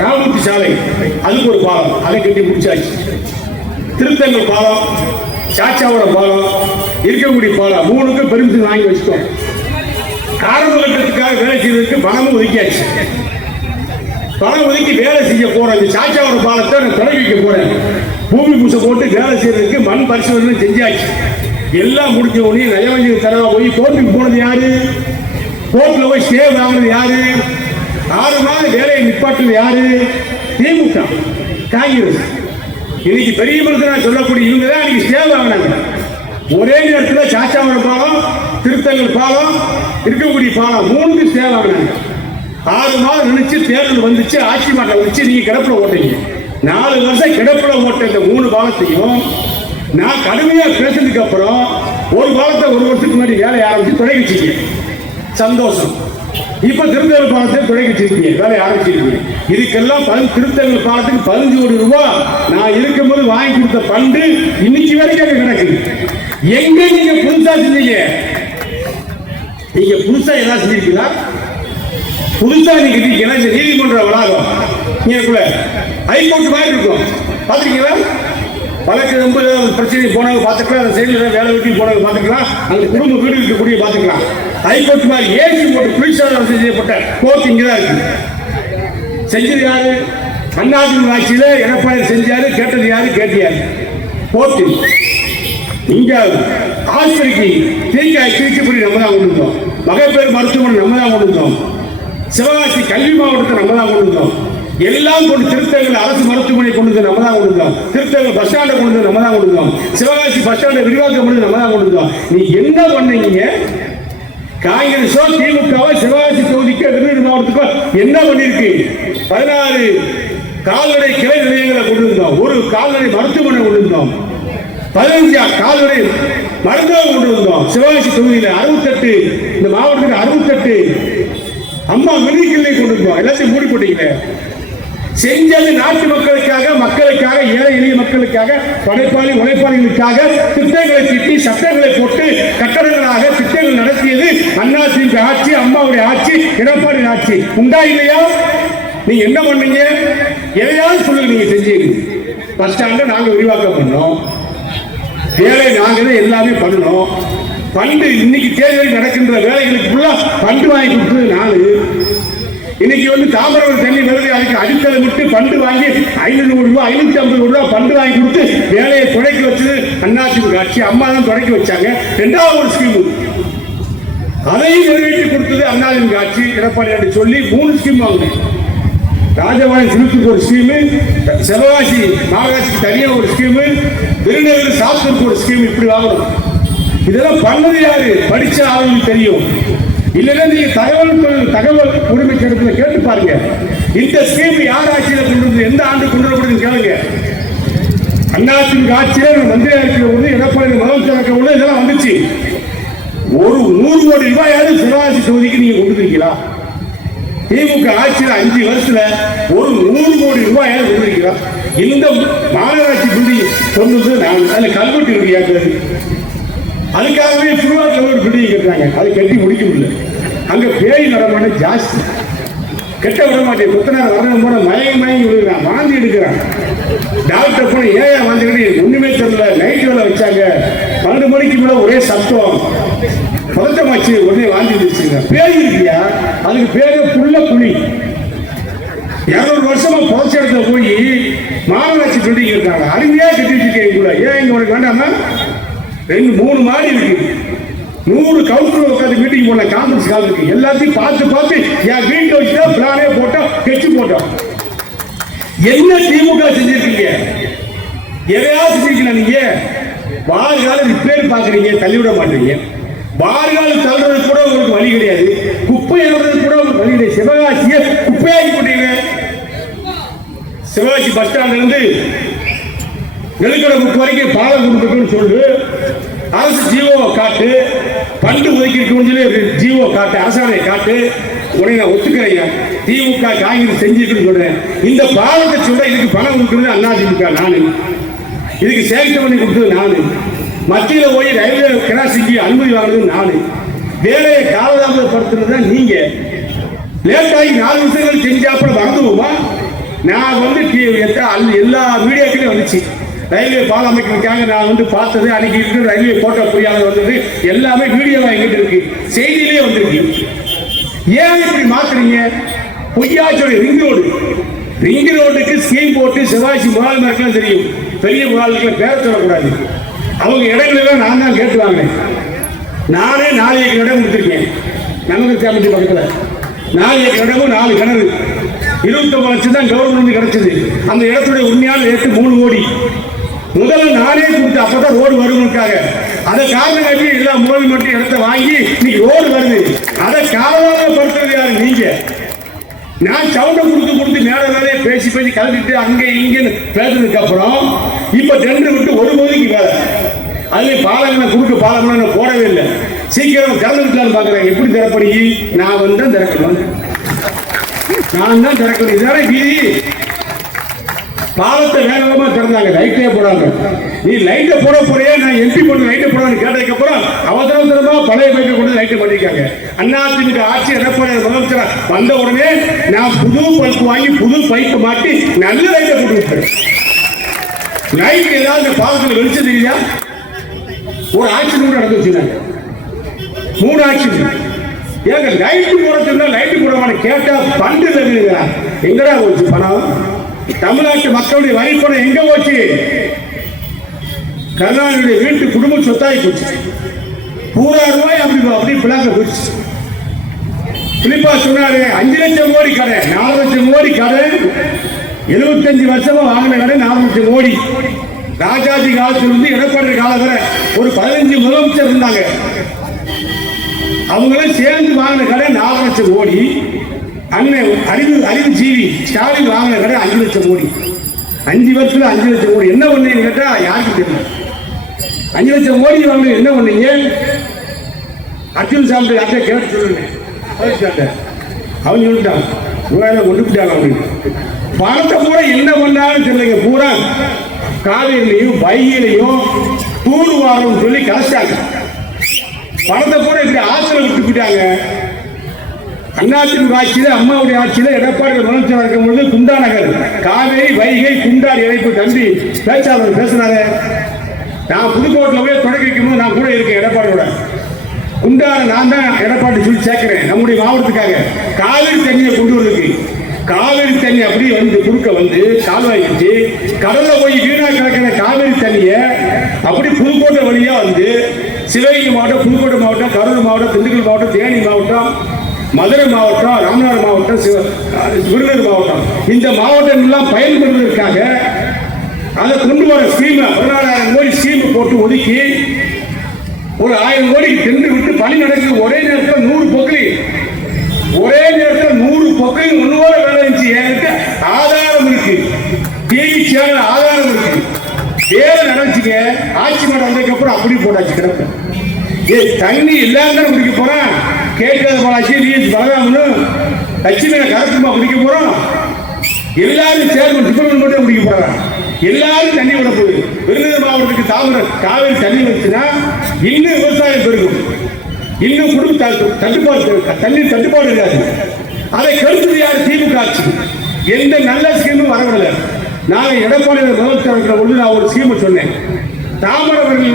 ராமூர்த்தி சாலை அதுக்கு ஒரு பாலம் அதை கட்டி முடிச்சாச்சு. திருத்தங்கல் பாலம், சாச்சாவரம் பாலம், இருக்கக்கூடிய பாலம் 3க்கும் பெருமிஷன் வாங்கி வச்சுட்டோம். காரணம் கட்டத்துக்காக வேலை செய்வதற்கு பணமும் ஒதுக்கியாச்சு. பணம் ஒதுக்கி வேலை செய்ய போறேன். இந்த சாச்சாவரம் பாலத்தை நான் தொடங்கி வைக்க போறேன். பூமி பூசை போட்டு வேலை செய்யறதுக்கு மண் பரிசோதனை செஞ்சாச்சு. எல்லாம் முடிஞ்ச உடனே நயவஞ்சக தரவா போய் கோர்ட்டுக்கு போனது யாரு? கோர்ட்ல போய் ஸ்டே வாங்கினது யாரு? 6 மாதம் வேலையை நிப்பாட்டுறது யாரு? திமுக, காங்கிரஸ். இன்னைக்கு பெரிய மனுஷனா சொல்லக்கூடிய இவங்க தான் இன்னைக்கு ஸ்டே வாங்கினாங்க. ஒரே நேரத்தில் சாச்சாவரம் பாலம், திருத்தங்கல் பாலம், இருக்கக்கூடிய பாலம் 3க்கு ஸ்டே வாங்கினாங்க. 6 மாதம் நினைச்சு தேர்தல் வந்துச்சு, ஆட்சி மாற்றம் வந்துச்சு. நீங்க கிடப்புல ஓட்டீங்க. 4 வருஷம் கிடப்புல ஓட்ட இந்த 3 பாலத்தையும் நான் கடுமையா பேசுறதுக்கு அப்புறம் ஒரு பாலத்தை 1 வருஷத்துக்கு முன்னாடி வேலையை ஆரம்பிச்சு தொடங்கி வச்சிருக்கீங்க. சந்தோஷம். இப்ப திருத்தங்கல் பாலத்தை தொடங்கி வச்சிருக்கீங்க, வேலையை ஆரம்பிச்சிருக்கீங்க. இதுக்கெல்லாம் திருத்தங்கல் பாலத்துக்கு 15 கோடி ரூபாய் நான் இருக்கும்போது வாங்கி கொடுத்த பண்டு இன்னைக்கு வரைக்கும் அங்க கிடக்குது. எங்க நீங்க புதுசா செஞ்சீங்க? நீங்க புதுசா ஏதாவது செஞ்சிருக்கீங்களா? புதுசா நீங்க இந்த நீதிமன்ற வளாகம் ஹைகோர்ட் மாதிரி இருக்கும், பாத்துருக்கீங்களா? வழக்கு ரொம்ப பிரச்சனை போனவங்க பார்த்துக்கலாம், அந்த சைடில் வேலை வெட்டி போனவங்க பார்த்துக்கலாம், அந்த குடும்ப வீடு இருக்கக்கூடிய பார்த்துக்கலாம். ஹைகோர்ட் மாதிரி ஏசி போட்டு புலிசார் வசதி செய்யப்பட்ட கோர்ட் இங்கே தான் இருக்கு. செஞ்சது யாரு? அதிமுக ஆட்சியில் எடப்பாடி செஞ்சாரு, கேட்டது யாரு? கேட்டியாரு கோர்ட்டு. இங்க ஆஸ்பத்திரிக்கு தேங்காய் திருச்சிப்படி நம்ம தான் கொண்டு வந்தோம். மகப்பேறு மருத்துவமனை நம்ம தான் கொண்டு வந்தோம். சிவகாசி கல்வி மாவட்டத்தை நம்ம தான் கொண்டு வந்தோம். எல்லாம் கொண்டு திருத்தங்கல் அரசு மருத்துவமனை கொண்டு வந்து நம்ம தான் கொண்டு வந்தோம். திருத்தங்கல் பஸ் ஸ்டாண்டை கொண்டு வந்து நம்ம தான் கொண்டு வந்தோம். சிவகாசி பஸ் ஸ்டாண்டை விரிவாக்கம் பண்ணி நம்ம தான் கொண்டு வந்தோம். நீ என்ன பண்ணீங்க? காங்கிரஸோ திமுகவோ சிவகாசி தொகுதிக்கோ விருதுநகர் மாவட்டத்துக்கோ என்ன பண்ணிருக்கு? 16 கால்நடை கிளை நிலையங்களை கொண்டு வந்தோம். ஒரு கால்நடை மருத்துவமனை கொண்டு வந்தோம். 15 கால்நடை மருத்துவம் கொண்டு வந்தோம். சிவகாசி தொகுதியில் 68, இந்த மாவட்டத்துக்கு 68 அம்மா மெடிக்கல்லை கொண்டு வந்தோம். எல்லாத்தையும் மூடி போட்டீங்க. செஞ்சது நாட்டு மக்களுக்காக, ஏழை எளிய மக்களுக்காக, படைப்பாளி உழைப்பாளிகளுக்காக திட்டங்களை தீட்டி சட்டங்களை போட்டு கட்டடங்களாக திட்டங்கள் நடத்தியது அதிமுக ஆட்சி, அம்மாவுடைய ஆட்சி, எடப்பாடி ஆட்சி. உண்டா இல்லையா? நீங்க என்ன பண்ணீங்க? எதையாவது சொல்லுங்க. நீங்க செஞ்சீங்க. பஸ் ஸ்டாண்டை நாங்க விரிவாக்கம் பண்ணோம். வேலை நாங்களே எல்லாமே பண்ணணும். பண்டு இன்னைக்கு தேர்தல் நடக்கின்ற வேலைகளுக்கு பண்டு வாங்கி கொடுத்தது நானு. இன்னைக்கு தாமிரபரணி தண்ணி வருது, அதுக்கு அடித்தளை விட்டு பண்டு வாங்கி 500 ரூபாய் 550 ரூபாய் பண்டு வாங்கி கொடுத்து வேலையை தொடக்கி வச்சது அதிமுக ஆட்சி. அம்மா தான் தொடக்கி வச்சாங்க. 2வது ஒரு ஸ்கீம் அதையும் நிறைவேற்றி கொடுத்தது அதிமுக ஆட்சி, எடப்பாடி சொல்லி 3 ஸ்கீம் வாங்கினேன். ராஜபாளையம் சிலுத்துக்கு ஒரு ஸ்கீமு, சிவகாசி மாநகராட்சிக்கு தனியாக ஒரு ஸ்கீமு, விருதுநகர் சாத்தூருக்கு ஒரு ஸ்கீம். இப்படி வாங்கணும். இதெல்லாம் பண்ணது யாரு? படிச்ச ஆளுங்களுக்கு தெரியும். இல்லைன்னா நீங்க தகவல் உரிமை சட்டத்தில் கேட்டு பாருங்க. இந்த ஸ்கீம் யார் ஆட்சியில் கொண்டு வந்து எந்த ஆண்டு கொண்டு வரப்படுதுன்னு கேளுங்க. அதிமுக ஆட்சியில் மந்திரி ஆட்சியில் வந்து எடப்பாடி முதலமைச்சர் உள்ள இதெல்லாம் வந்துச்சு. ஒரு 100 கோடி ரூபாயாவது சிவகாசி தொகுதிக்கு நீங்க கொண்டு இருக்கீங்களா? திமுக ஆட்சியில் 5 வருஷத்துல ஒரு 100 கோடி ரூபாயாவது கொண்டு இருக்கீங்களா? இந்த மாநகராட்சி பில்டிங் கொண்டு வந்து நான் அதில் கல்வெட்டு இருக்கியாது. அதுக்காகவே திருவாரூர் ஒரு பில்டிங் கட்டுறாங்க. அதை கட்டி முடிக்க முடியல. அங்க பேய் நடமான ஜாஸ்தி. கெட்ட விட மாட்டேன். கொத்தனார் வரணும் போன மயங்கி விழுகிறான், வாந்தி எடுக்கிறான். டாக்டர் போன ஏன் வாந்தி ஒண்ணுமே தெரியல. நைட்டு வேலை வச்சாங்க, 12 மணிக்கு மேல ஒரே சத்தம், பதட்டமாச்சு, உடனே வாந்தி எடுத்துச்சுங்க. பேய் இருக்கியா, அதுக்கு பேரு புள்ள புலி. 200 வருஷமா புதைச்ச இடத்துல போய் மாநகராட்சி பில்டிங் இருக்காங்க, அருமையா கட்டி வச்சிருக்கீங்க. ஏன் இங்க உனக்கு வேண்டாமா? 2-3 மாடி இருக்கு, 100 கவுன்சிலர் உட்காந்து மீட்டிங் போன காங்கிரஸ் கால் இருக்கு. எல்லாத்தையும் பார்த்து என் வீட்டை வச்சுட்டா பிளானே போட்டோம், கெச்சு போட்டோம். என்ன திமுக செஞ்சிருக்கீங்க? எதையாவது செஞ்சிருக்கீங்க? நீங்க வாரிகால ரிப்பேர் பாக்குறீங்க, தள்ளிவிட மாட்டீங்க. வாரிகால தள்ளுறது கூட உங்களுக்கு வழி கிடையாது, குப்பை எழுறது கூட உங்களுக்கு வழி கிடையாது. சிவகாசியை குப்பையாக்கி போட்டீங்க. சிவகாசி பஸ் ஸ்டாண்ட்ல இருந்து நெல்லுக்கடை புக் வரைக்கும் பாலம் கொடுக்கணும்னு சொல்லு. அரசு ஜீவோ காட்டு, பண்டு ஒதுக்கி சொல்லி ஜீவோ காட்டு, அரசாணையை காட்டு. உடனே நான் ஒத்துக்கிறேன், திமுக காங்கிரஸ் செஞ்சுட்டு சொல்றேன். இந்த பாலத்தை சொல்ற இதுக்கு பணம் கொடுக்குறது அதிமுக, நானு இதுக்கு சேகரித்து பண்ணி கொடுத்தது நானு. மத்தியில போய் ரயில்வே கிராசிக்கு அனுமதி வாங்கினது நானு. வேலையை காலதாமதப்படுத்துறது நீங்க. லேட்டாகி 4 விஷயங்கள் செஞ்சாப்பட மறந்துவோமா? நான் எல்லா மீடியாக்களையும் வந்துச்சு. ரயில்வே பாலம் அமைக்கிறதுக்காக நான் பார்த்தது, அன்னைக்கு இருக்கிற ரயில்வே போட்டோ பொறியாளர் வந்தது எல்லாமே வீடியோவா எங்கிட்ட இருக்கு, செய்தியிலே வந்திருக்கு. ஏன் இப்படி மாத்துறீங்க? பொய்யாச்சோட ரிங் ரோடுக்கு ஸ்கீம் போட்டு சிவாஜி முதலாளிமாருக்கெல்லாம் தெரியும். பெரிய முதலாளிகளை பேர சொல்லக்கூடாது. அவங்க இடங்களெல்லாம் நான் தான் கேட்டு வாங்கினேன். நானே 4 ஏக்கர் இடம் கொடுத்துருக்கேன். நமக்கு கமிட்டி பக்கத்தில் 4 ஏக்கர் இடமும் 4 கிணறு 29 லட்சம் தான் கவர்மெண்ட் கிடைச்சது. அந்த இடத்துடைய உண்மையான ரேட்டு 3 கோடி. முதல்ல நானே கொடுத்து அப்பதான் ரோடு வருவதற்காக. அதை காரணம் காட்டி எல்லா முதல் மட்டும் இடத்தை வாங்கி இன்னைக்கு ரோடு வருது. அதை காலதாமதப்படுத்துறது யாரு? நீங்க. நான் சவுண்டை கொடுத்து மேலே பேசி கலந்துட்டு அங்க இங்கன்னு பேசுறதுக்கு அப்புறம் இப்ப டெண்டர் விட்டு 1 கோடிக்கு வேலை. அதுல பாலங்களை குறுக்கு பாலங்களை போடவே இல்லை. சீக்கிரம் திறந்துட்டான்னு பாக்குறேன். எப்படி திறப்படி? நான் தான் திறக்கணும், நான் தான் திறக்கணும். இதான வீதி. பாலத்தை வேகமா திறந்தாங்க, லைட்டே போடாங்க. நீ லைட்டை போட போறியே, நான் எம்பி பண்ணி லைட்டை போடான்னு கேட்டதுக்கு அப்புறம் அவசரமா பழைய பைப்பை கொண்டு லைட்டை பண்ணிருக்காங்க. அதிமுக ஆட்சி எடப்பாடி முதலமைச்சர் வந்த உடனே நான் புது பல்ப் வாங்கி புது பைப்பை மாட்டி நல்ல லைட்டை போட்டு விட்டேன். லைட் ஏதாவது பாலத்தில் வெளிச்சம் தெரியா? ஒரு ஆக்சிடென்ட் கூட நடந்து வச்சுருந்தாங்க, 3 ஆக்சிடென்ட். ஏங்க லைட்டு போடுறதுன்னா லைட்டு போடுவான்னு கேட்டா பண்டு இருக்குதுங்களா? எங்கடா போச்சு பணம்? தமிழ்நாட்டு மக்களுடைய வரி பணம் எங்க போச்சு? கருணாநிதியுடைய வீட்டு குடும்ப சொத்தாகி போச்சு. ரூபாய் அப்படி பிளாங்க போச்சு. பிலிப்பா சொன்னாரு 5 லட்சம் கோடி கடை, 4 லட்சம் கோடி கடை, 75 வருஷமா வாங்கின கடை 4 லட்சம் கோடி. ராஜாஜி காலத்திலிருந்து எடப்பாடி காலம் வரை ஒரு 15 முதலமைச்சர் இருந்தாங்க. அவங்களும் சேர்ந்து வாங்கின கடை 4 லட்சம் கோடி. அண்ணன் அறிவு ஜீவி ஸ்டாலின் வாங்கின கடை 5 லட்சம் கோடி. 5 வருஷத்துல 5 லட்சம் கோடி. என்ன பண்ணீங்கன்னு கேட்டா யாருக்கு தெரியல. 5 லட்சம் கோடி வாங்க என்ன பண்ணீங்க? அர்ஜுன் சாமி யார்கிட்ட கேட்டு சொல்லுங்க. அவங்க சொல்லிட்டாங்க, கொண்டுட்டாங்க. அப்படின்னு பணத்தை பூரா என்ன பண்ணாலும் தெரியலைங்க. பூரா காவிரிலையும் வையிலையும் தூர்வாரம் சொல்லி கலைச்சாங்க. பணத்தை பூரா இப்படி ஆசிரியர் விட்டு போயிட்டாங்க. அதிமுக ஆட்சியில, அம்மாவுடைய ஆட்சியில எடப்பாடி முதலமைச்சர் இருக்கும்போது குண்டா நகர் காவேரி வைகை குண்டார் இணைப்பு தம்பி பேச்சாளர் பேசினாரு. நான் புதுக்கோட்டையில் போய் தொடங்கி வைக்கும்போது நான் கூட இருக்கேன் எடப்பாடியோட. குண்டார நான் தான் எடப்பாடி சொல்லி சேர்க்கிறேன் நம்முடைய மாவட்டத்துக்காக. காவிரி தண்ணியை கொண்டு வரதுக்கு காவிரி தண்ணி அப்படி குறுக்க கால்வாய் வச்சு கடல்ல போய் வீணா கிடக்கிற காவிரி தண்ணியை அப்படி புதுக்கோட்டை வழியா சிவகங்கை மாவட்டம், புதுக்கோட்டை மாவட்டம், கரூர் மாவட்டம், திண்டுக்கல் மாவட்டம், தேனி மாவட்டம், மதுரை மாவட்டம், ராமநாதபுரம் மாவட்டம், விருதுநகர் மாவட்டம், இந்த மாவட்டம் எல்லாம் பயன்படுவதற்காக அதை கொண்டு வர ஸ்கீம் 14,000 கோடி ஸ்கீம் போட்டு ஒதுக்கி ஒரு 1000 கோடிக்கு டெண்டர் விட்டு பணி நடக்குது. ஒரே நேரத்தில் 100 பொக்கலி, ஒரே நேரத்தில் 100 பொக்கலி ஒன்னோட வேலை இருந்துச்சு. என்கிட்ட ஆதாரம் இருக்கு, டிவி சேனல் ஆதாரம் இருக்கு. வேலை நடந்துச்சுங்க. ஆட்சி மாடம் வந்ததுக்கு அப்புறம் அப்படி போட்டாச்சு கிடப்பு. தண்ணி இல்லாம குடிக்க போறேன். கேட்காத போனாச்சு. நீஸ் பலராமனு லட்சுமி கருத்துமா குடிக்க போறோம். எல்லாரும் சேர்ந்து டிபார்ட்மெண்ட் மட்டும் குடிக்க போறாங்க. எல்லாரும் தண்ணி விட போகுது. விருதுநகர் மாவட்டத்துக்கு காவிரி தண்ணி வந்துச்சுன்னா இன்னும் விவசாயம் பெருகும், இன்னும் குடும்ப தட்டுப்பாடு, தண்ணீர் தட்டுப்பாடு இருக்காது. அதை கருத்து யாரு? திமுக ஆட்சி. எந்த நல்ல ஸ்கீமும் வரவில்லை. நான் எடப்பாடி முதலமைச்சர் பொழுது நான் ஒரு ஸ்கீம் சொன்னேன். தாமிரபரணி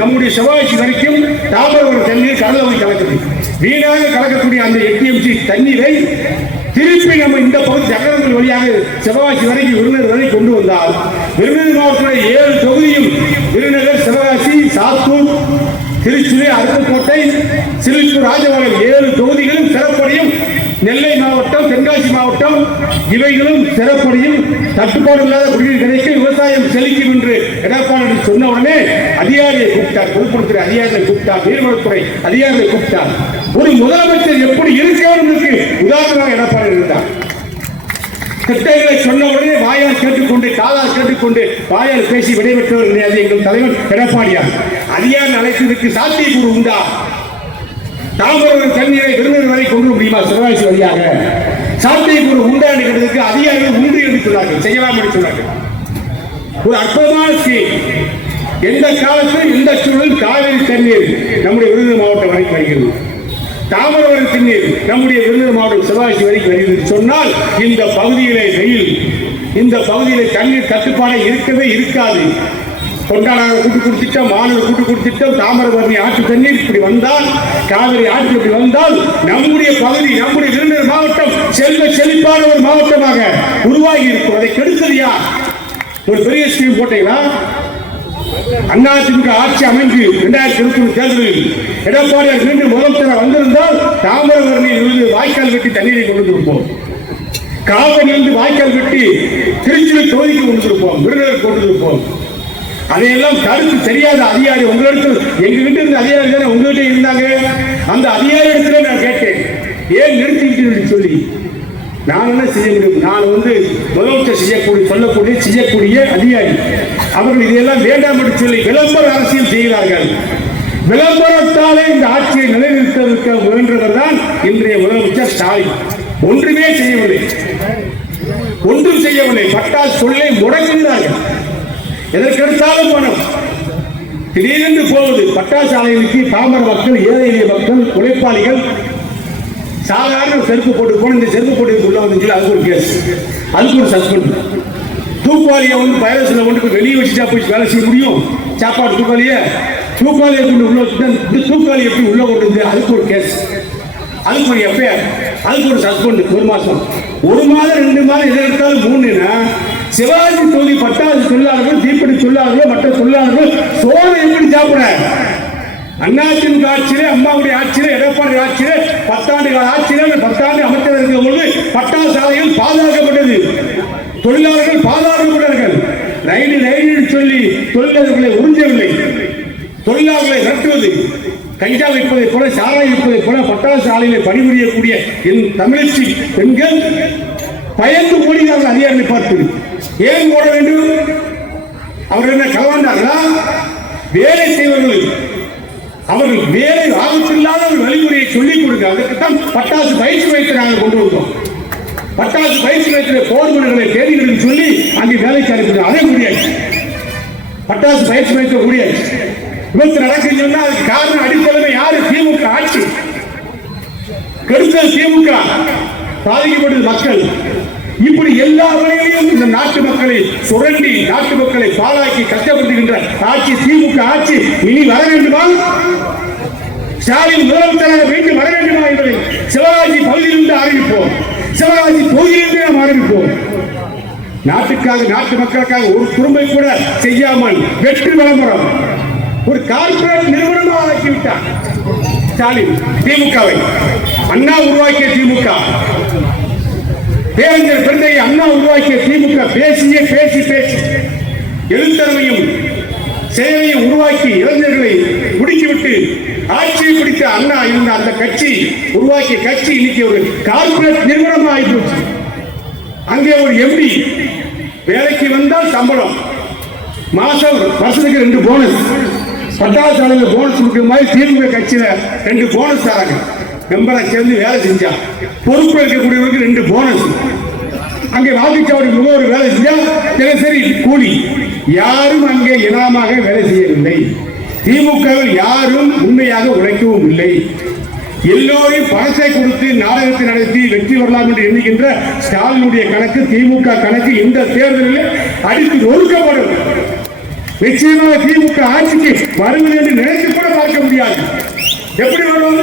நம்முடைய சிவாஜி வரைக்கும் தாமிரபரணி தண்ணீர் கடலை போய் கலக்குது. வீணாக கலக்கக்கூடிய அந்த எட்டிஎம்சி தண்ணீரை திருப்பி நம்ம இந்த பகுதி சக்கரங்கள் வழியாக சிவகாசி வரைக்கும் விருதுநகர் வரை கொண்டு வந்தால் விருதுநகர் மாவட்டத்தில் 7 தொகுதியும் விருதுநகர், சிவகாசி, சாத்தூர், திருச்சி, அருப்புக்கோட்டை, சிலிப்பூர், ராஜபாளையம் 7 தொகுதிகளும் சிறப்படையும். நெல்லை மாவட்டம், தென்காசி மாவட்டம் இவைகளும் சிறப்படையும். தட்டுப்பாடு இல்லாத குடிநீர் கிடைக்கும், விவசாயம் செழிக்கும் என்று எடப்பாடி சொன்ன உடனே அதிகாரியை கூப்பிட்டார், பொதுப்பணித்துறை அதிகாரிகளை கூப்பிட்டார், நீர்வளத்துறை அதிகாரிகளை கூப்பிட்டார். ஒரு முதலமைச்சர் எப்படி இருக்கிறவர்களுக்கு உதாரணமாக எடப்பாடி இருந்தார். திட்டங்களை சொன்ன உடனே வாயால் கேட்டுக்கொண்டு, காதால் கேட்டுக்கொண்டு, வாயால் பேசி விடைபெற்றவர் கிடையாது எங்கள் தலைவர் எடப்பாடியார். அதிகாரி அழைத்ததற்கு சாத்தியக்கூறு உண்டா? தாமிரபரணி தண்ணீரை விருதுநகர் வரை கொண்டு முடியுமா? சிவகாசி வழியாக சாத்தியக்கூறு உண்டா என்கிறதுக்கு அதிகாரிகள் உண்டு என்று சொன்னார்கள், செய்யலாம் என்று சொன்னார்கள். ஒரு அற்புதமான ஸ்கீம். எந்த காலத்தில் எந்த சூழலில் காவிரி தண்ணீர் நம்முடைய விருதுநகர் மாவட்டம் வரைக்கும் வருகிறது, தாமிரபரணி தண்ணீர் நம்முடைய விருதுநகர் மாவட்டம் சிவகாசி வரைக்கும் வருகிறது சொன்னால் இந்த பகுதியிலே வெயில், இந்த பகுதியிலே தண்ணீர் தட்டுப்பாடு இருக்கவே இருக்காது. கொண்டாடாத கூட்டு குடித்திட்டம், மாணவர் கூட்டு குடித்திட்டம், தாமிரபரணி ஆற்று தண்ணீர் இப்படி வந்தால், காவிரி ஆற்று இப்படி வந்தால் நம்முடைய பகுதி, நம்முடைய விருதுநகர் மாவட்டம் செல்வ செழிப்பான ஒரு மாவட்டமாக உருவாகி இருக்கும். அதை கெடுத்தது யார்? ஒரு பெரிய ஸ்கீம் போட்டீங்களா? அதிமுக ஆட்சி அமைந்து 2021 தேர்தலில் எடப்பாடியார் மீண்டும் முதலமைச்சர் வந்திருந்தால் தாமிரபரணியில் வாய்க்கால் வெட்டி தண்ணீரை கொண்டு இருப்போம், காவிரியிலிருந்து வாய்க்கால் வெட்டி திருச்சி தொகுதிக்கு கொண்டு இருப்போம், விருதுநகர் கொண்டு இருப்போம். அதையெல்லாம் தடுத்து தெரியாத அதிகாரி உங்களிடத்தில், எங்ககிட்ட இருந்த அதிகாரி தானே உங்ககிட்ட இருந்தாங்க. அந்த அதிகாரி இடத்துல நான் கேட்டேன், ஏன் நிறுத்திக்கிட்டு சொல்லி. நான் என்ன செய்ய முடியும்? நான் முதலமைச்சர் செய்யக்கூடிய அதிகாரி. அவர்கள் இதையெல்லாம் வேண்டாம் என்று சொல்லி விளம்பர அரசியல் செய்கிறார்கள். விளம்பரத்தாலே இந்த ஆட்சியை நிலைநிறுத்த முயன்றவர் தான் இன்றைய முதலமைச்சர் ஸ்டாலின். ஒன்றுமே செய்யவில்லை, ஒன்றும் செய்யவில்லை. பட்டாசு சொல்லை முடங்குகிறார்கள். எதற்கெடுத்தாலும் பணம் திடீரென்று போவது. பட்டாசு ஆலைகளுக்கு பாமர மக்கள், ஏழை எளிய மக்கள், உழைப்பாளிகள் சாதாரண செருப்பு போட்டு போன, இந்த செருப்பு போட்டு உள்ள வந்து அதுக்கு ஒரு கேஸ், அதுக்கு ஒரு சஸ்பெண்ட். தூக்குவாளியை பைரஸ்ல கொண்டு வெளியே வச்சுட்டா போய் வேலை செய்ய முடியும்? சாப்பாடு தூக்குவாளியை கொண்டு உள்ள வச்சுட்டா தூக்குவாளி எப்படி உள்ள கொண்டு வந்து அதுக்கு ஒரு கேஸ், அதுக்கு ஒரு எஃப்ஐஆர், அதுக்கு ஒரு சஸ்பெண்ட். 1 மாதம், 1 மாதம் 2 மாதம் எதை எடுத்தாலும் 3ன்னா சிவாஜி தொகுதி பட்டாசு தொழிலாளர்கள், தீப்பெட்டி தொழிலாளர்கள், மற்ற தொழிலாளர்கள் சோறு எப்படி சாப்பிட? அதிமுக ஆட்சியிலே, அம்மாவுடைய ஆட்சியிலே, எடப்பாடி ஆட்சியிலே, 10 ஆண்டு கால ஆட்சியிலே 10 ஆண்டு அமைச்சர் இருக்கும் பொழுது பட்டாசு ஆலைகள் பாதுகாக்கப்பட்டது, தொழிலாளர்கள் பாதுகாக்கப்பட்டார்கள். ரயில் சொல்லி தொழிலாளர்களை உறிஞ்சவில்லை. தொழிலாளர்களை விரட்டுவது, கஞ்சா வைப்பதை போல, சாராய் வைப்பதை போல பட்டாசு ஆலைகளை பணிபுரியக்கூடிய என் தமிழச்சி பெண்கள் பயந்து ஓடினார்கள் அதிகாரிகளை பார்த்து. ஏன் ஓட வேண்டும்? அவர்கள் என்ன கலவாண்டார்களா? வேலை செய்வர்கள், அவர்கள் வேலை ஆபத்தில்லாத ஒரு வழிமுறையை சொல்லிக் கொடுங்க. அதற்குத்தான் பட்டாசு பயிற்சி மையத்தை நாங்கள் கொண்டு வந்தோம். பட்டாசு பயிற்சி மையத்தில் போர்மன்களை தேதிகளுக்கு சொல்லி அங்கே வேலைக்கு அனுப்பினோம். அதே முடியாது. பட்டாசு பயிற்சி மையத்தை முடியாது. விபத்து நடக்குதுன்னா அதுக்கு காரணம் அடிப்படையில் யாரு? திமுக ஆட்சி. கெடுத்தல் திமுக, பாதிக்கப்பட்டது மக்கள். இப்படி எல்லா வகையிலும் இந்த நாட்டு மக்களை சுரண்டி, நாட்டு மக்களை பாழாக்கி கஷ்டப்படுத்துகின்ற ஆட்சி திமுக ஆட்சி இனி வர வேண்டுமா? ஸ்டாலின் முதலமைச்சராக மீண்டும் வர வேண்டுமா என்பதை சிவகாசி பகுதியிலிருந்து ஆரம்பிப்போம், சிவகாசி தொகுதியிலிருந்து நாம் ஆரம்பிப்போம். நாட்டுக்காக, நாட்டு மக்களுக்காக ஒரு குறும்பை கூட செய்யாமல் வெற்றி விளம்பரம் ஒரு கார்ப்பரேட் நிறுவனமாக ஆக்கிவிட்டார் ஸ்டாலின். திமுகவை அண்ணா உருவாக்கிய திமுக, பேரறிஞர் பெருந்தகை அண்ணா உருவாக்கிய திமுக பேசி எழுத்தரவையும் சேவையும் உருவாக்கி இளைஞர்களை முடுக்கிவிட்டு ஆட்சியை பிடித்த அண்ணா இருந்த அந்த கட்சி, உருவாக்கிய கட்சி இன்னைக்கு ஒரு கார்ப்பரேட் நிறுவனமாக ஆகிப்போச்சு. அங்கே ஒரு எம்பி வேலைக்கு வந்தால் சம்பளம், மாசம் வருஷத்துக்கு 2 போனஸ், பட்டாசு ஆலையில் போனஸ் கொடுக்கிற மாதிரி திமுக கட்சியில 2 போனஸ் தராங்க. மெம்பரை சேர்ந்து வேலை செஞ்சா பொறுப்பு இருக்கக்கூடியவருக்கு 2 போனஸ். அங்கே வாக்குச்சாவடி முகவர் வேலை செஞ்சா தினசரி கூலி. யாரும் அங்கே இனாமாக வேலை செய்யவில்லை. திமுக யாரும் உண்மையாக உழைக்கவும் இல்லை. எல்லோரையும் பணத்தை கொடுத்து நாடகத்தை நடத்தி வெற்றி வரலாம் என்று எண்ணுகின்ற ஸ்டாலினுடைய கணக்கு, திமுக கணக்கு இந்த தேர்தலில் அடித்து ஒதுக்கப்படும். நிச்சயமாக திமுக ஆட்சிக்கு வருவது என்று நினைத்து கூட பார்க்க முடியாது. எப்படி வரும்?